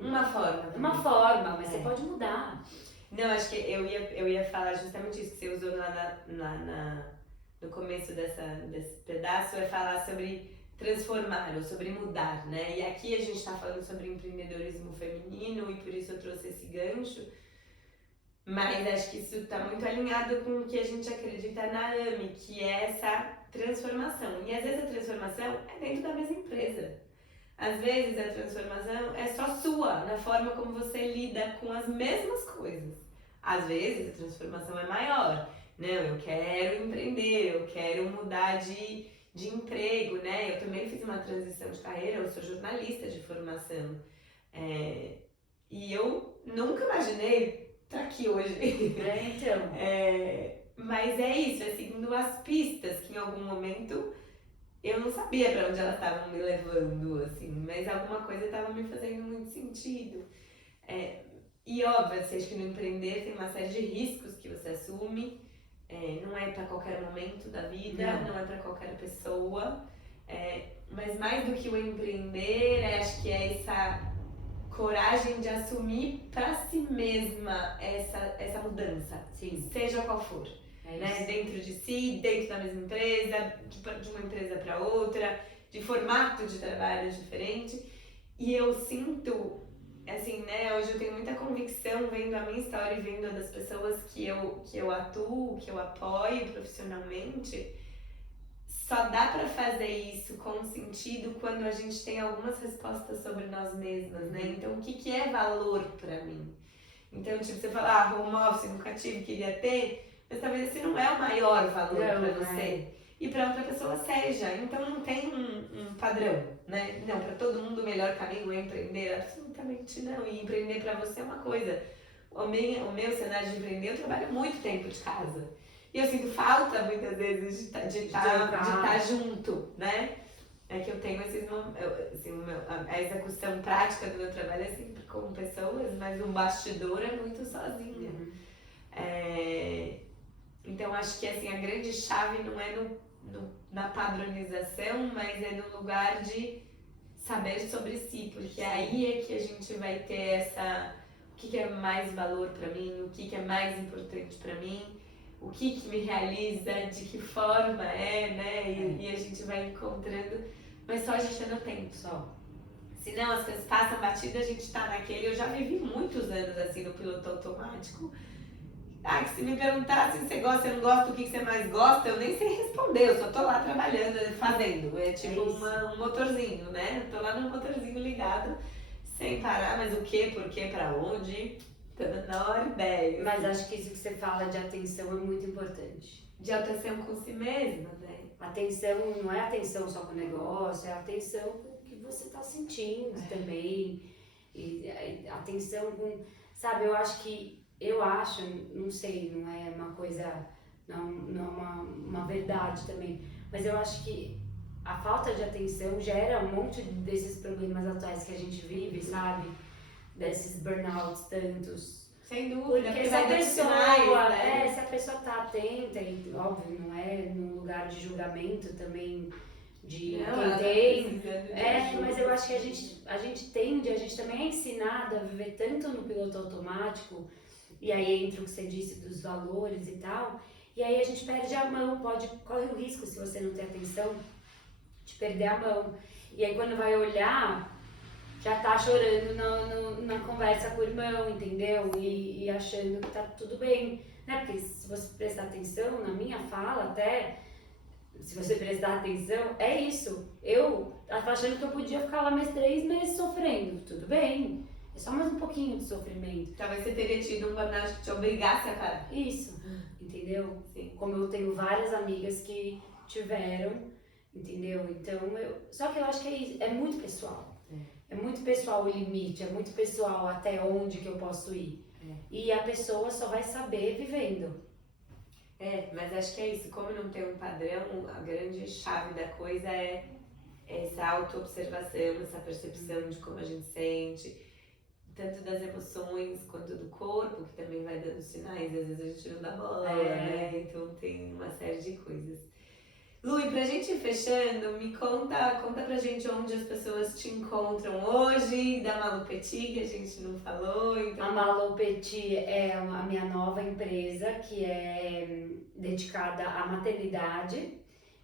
uma forma. Uma forma, mas você pode mudar. Não, acho que eu ia falar justamente isso que você usou lá no começo desse pedaço, é falar sobre transformar ou sobre mudar, né? E aqui a gente tá falando sobre empreendedorismo feminino e por isso eu trouxe esse gancho. Mas acho que isso está muito alinhado com o que a gente acredita na AME, que é essa transformação. E às vezes a transformação é dentro da mesma empresa. Às vezes a transformação é só sua, na forma como você lida com as mesmas coisas. Às vezes a transformação é maior. Não, eu quero empreender, eu quero mudar de emprego, né? Eu também fiz uma transição de carreira, eu sou jornalista de formação. E eu nunca imaginei tá aqui hoje. Então. Mas é isso, é seguindo as pistas que em algum momento eu não sabia pra onde elas estavam me levando, assim, mas alguma coisa estava me fazendo muito sentido. E óbvio, assim, acho que no empreender tem uma série de riscos que você assume, não é pra qualquer momento da vida, não é pra qualquer pessoa. Mas mais do que o empreender, acho que é essa coragem de assumir para si mesma essa mudança, Sim. seja qual for. Né? Dentro de si, dentro da mesma empresa, de uma empresa para outra, de formato de trabalho diferente. E eu sinto, assim, né, hoje eu tenho muita convicção vendo a minha história e vendo a das pessoas que eu atuo, que eu apoio profissionalmente. Só dá pra fazer isso com sentido quando a gente tem algumas respostas sobre nós mesmas, né? Então, o que é valor pra mim? Então, tipo, você fala, home office, nunca tive, queria ter, mas talvez esse não é o maior valor pra você. E pra outra pessoa seja. Então, não tem um padrão, né? Não, pra todo mundo o melhor caminho é empreender. Absolutamente não. E empreender pra você é uma coisa. O meu cenário de empreender, eu trabalho muito tempo de casa. E eu sinto falta, muitas vezes, de estar junto, né? É que eu tenho a execução prática do meu trabalho é sempre com pessoas, mas o bastidor é muito sozinha. Então, acho que assim, a grande chave não é na padronização, mas é no lugar de saber sobre si, porque aí é que a gente vai ter o que é mais valor para mim, o que é mais importante para mim, o que me realiza, de que forma né? E a gente vai encontrando, mas só a gente tendo tempo, só. Senão as coisas passam batida, a gente tá naquele. Eu já vivi muitos anos assim no piloto automático. Que se me perguntasse se você gosta, você não gosta, o que você mais gosta, eu nem sei responder, eu só tô lá trabalhando, fazendo. É tipo um motorzinho, né? Eu tô lá no motorzinho ligado, sem parar, mas o que, por quê, pra onde? Tô dando a menor ideia. Mas acho que isso que você fala de atenção é muito importante. De atenção com si mesma, né? Atenção não é atenção só com o negócio, é atenção com o que você tá sentindo também. E atenção com... Sabe, eu acho, não sei, não é uma coisa, não é uma verdade também, mas eu acho que a falta de atenção gera um monte desses problemas atuais que a gente vive, sabe? Desses burnouts tantos. Sem dúvida, porque se a pessoa tá atenta, e óbvio, não é num lugar de julgamento também de quem tem. Mas eu acho que a gente também é ensinada a viver tanto no piloto automático, e aí entra o que você disse dos valores e tal, e aí a gente perde a mão, corre o risco, se você não ter atenção, de perder a mão. E aí quando vai olhar, já tá chorando na conversa com o irmão, entendeu? E achando que tá tudo bem, né? Porque se você prestar atenção na minha fala até, se você prestar atenção, é isso. Eu tava achando que eu podia ficar lá mais 3 meses sofrendo, tudo bem. É só mais um pouquinho de sofrimento. Talvez você teria tido um burnout que te obrigasse a parar. Isso, entendeu? Sim. Como eu tenho várias amigas que tiveram, entendeu? Então, só que eu acho que é muito pessoal. É muito pessoal o limite, é muito pessoal até onde que eu posso ir. E a pessoa só vai saber vivendo. Mas acho que é isso. Como não tem um padrão, a grande chave da coisa é essa auto-observação, essa percepção de como a gente sente, tanto das emoções quanto do corpo, que também vai dando sinais, às vezes a gente não dá bola, né? Então tem uma série de coisas. Lu, e pra gente ir fechando, me conta pra gente onde as pessoas te encontram hoje, da Malu Petit, que a gente não falou. Então... A Malu Petit é a minha nova empresa, que é dedicada à maternidade.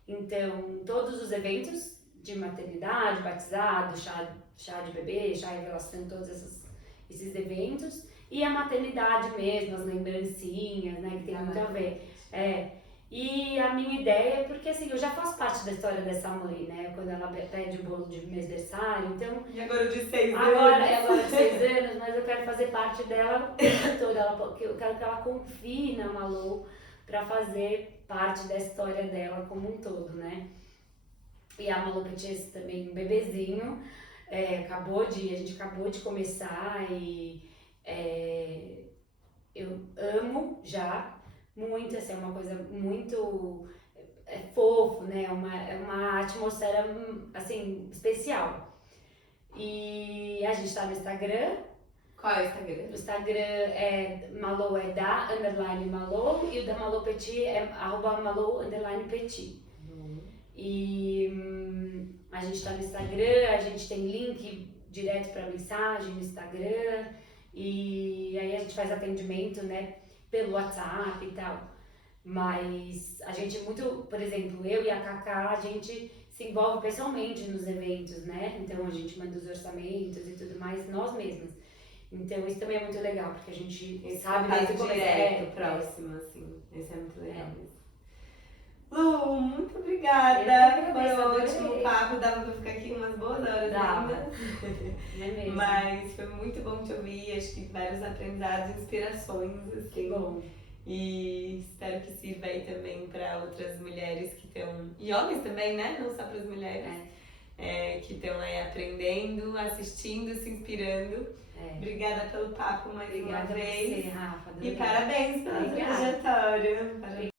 Então, todos os eventos de maternidade, batizado, chá de bebê, chá de revelação, todos esses eventos. E a maternidade mesmo, as lembrancinhas, né, que tem muito a ver. E a minha ideia, porque assim, eu já faço parte da história dessa mãe, né? Quando ela pede o bolo de mêsversário, então... E agora de 6 anos. Agora de 6 anos, mas eu quero fazer parte dela toda. Eu quero que ela confie na Malu para fazer parte da história dela como um todo, né? E a Malu Petit também um bebezinho, a gente acabou de começar e eu amo já. Muito, assim, é uma coisa muito fofo, né? É uma atmosfera, assim, especial. E a gente tá no Instagram. Qual é o Instagram? O Instagram Malu _Malu, e o da Malu Petit @Malu_Petit. E a gente tá no Instagram, a gente tem link direto para mensagem no Instagram. E aí a gente faz atendimento, né, pelo WhatsApp e tal. Mas a gente muito, por exemplo, eu e a Cacá, a gente se envolve pessoalmente nos eventos, né? Então a gente manda os orçamentos e tudo mais, nós mesmas. Então isso também é muito legal, porque a gente sabe desde o começo. Direto, próximo, assim. Isso é muito legal mesmo. Lu, muito obrigada. Foi um ótimo papo. Dava pra ficar aqui umas boas horas ainda. É mesmo. Mas foi muito bom te ouvir. Acho que vários aprendizados, inspirações, assim. Que bom. E espero que sirva aí também para outras mulheres que estão. E homens também, né? Não só para as mulheres. Que estão aí aprendendo, assistindo, se inspirando. Obrigada pelo papo mais uma vez. Você, Rafa. E parabéns pela trajetória.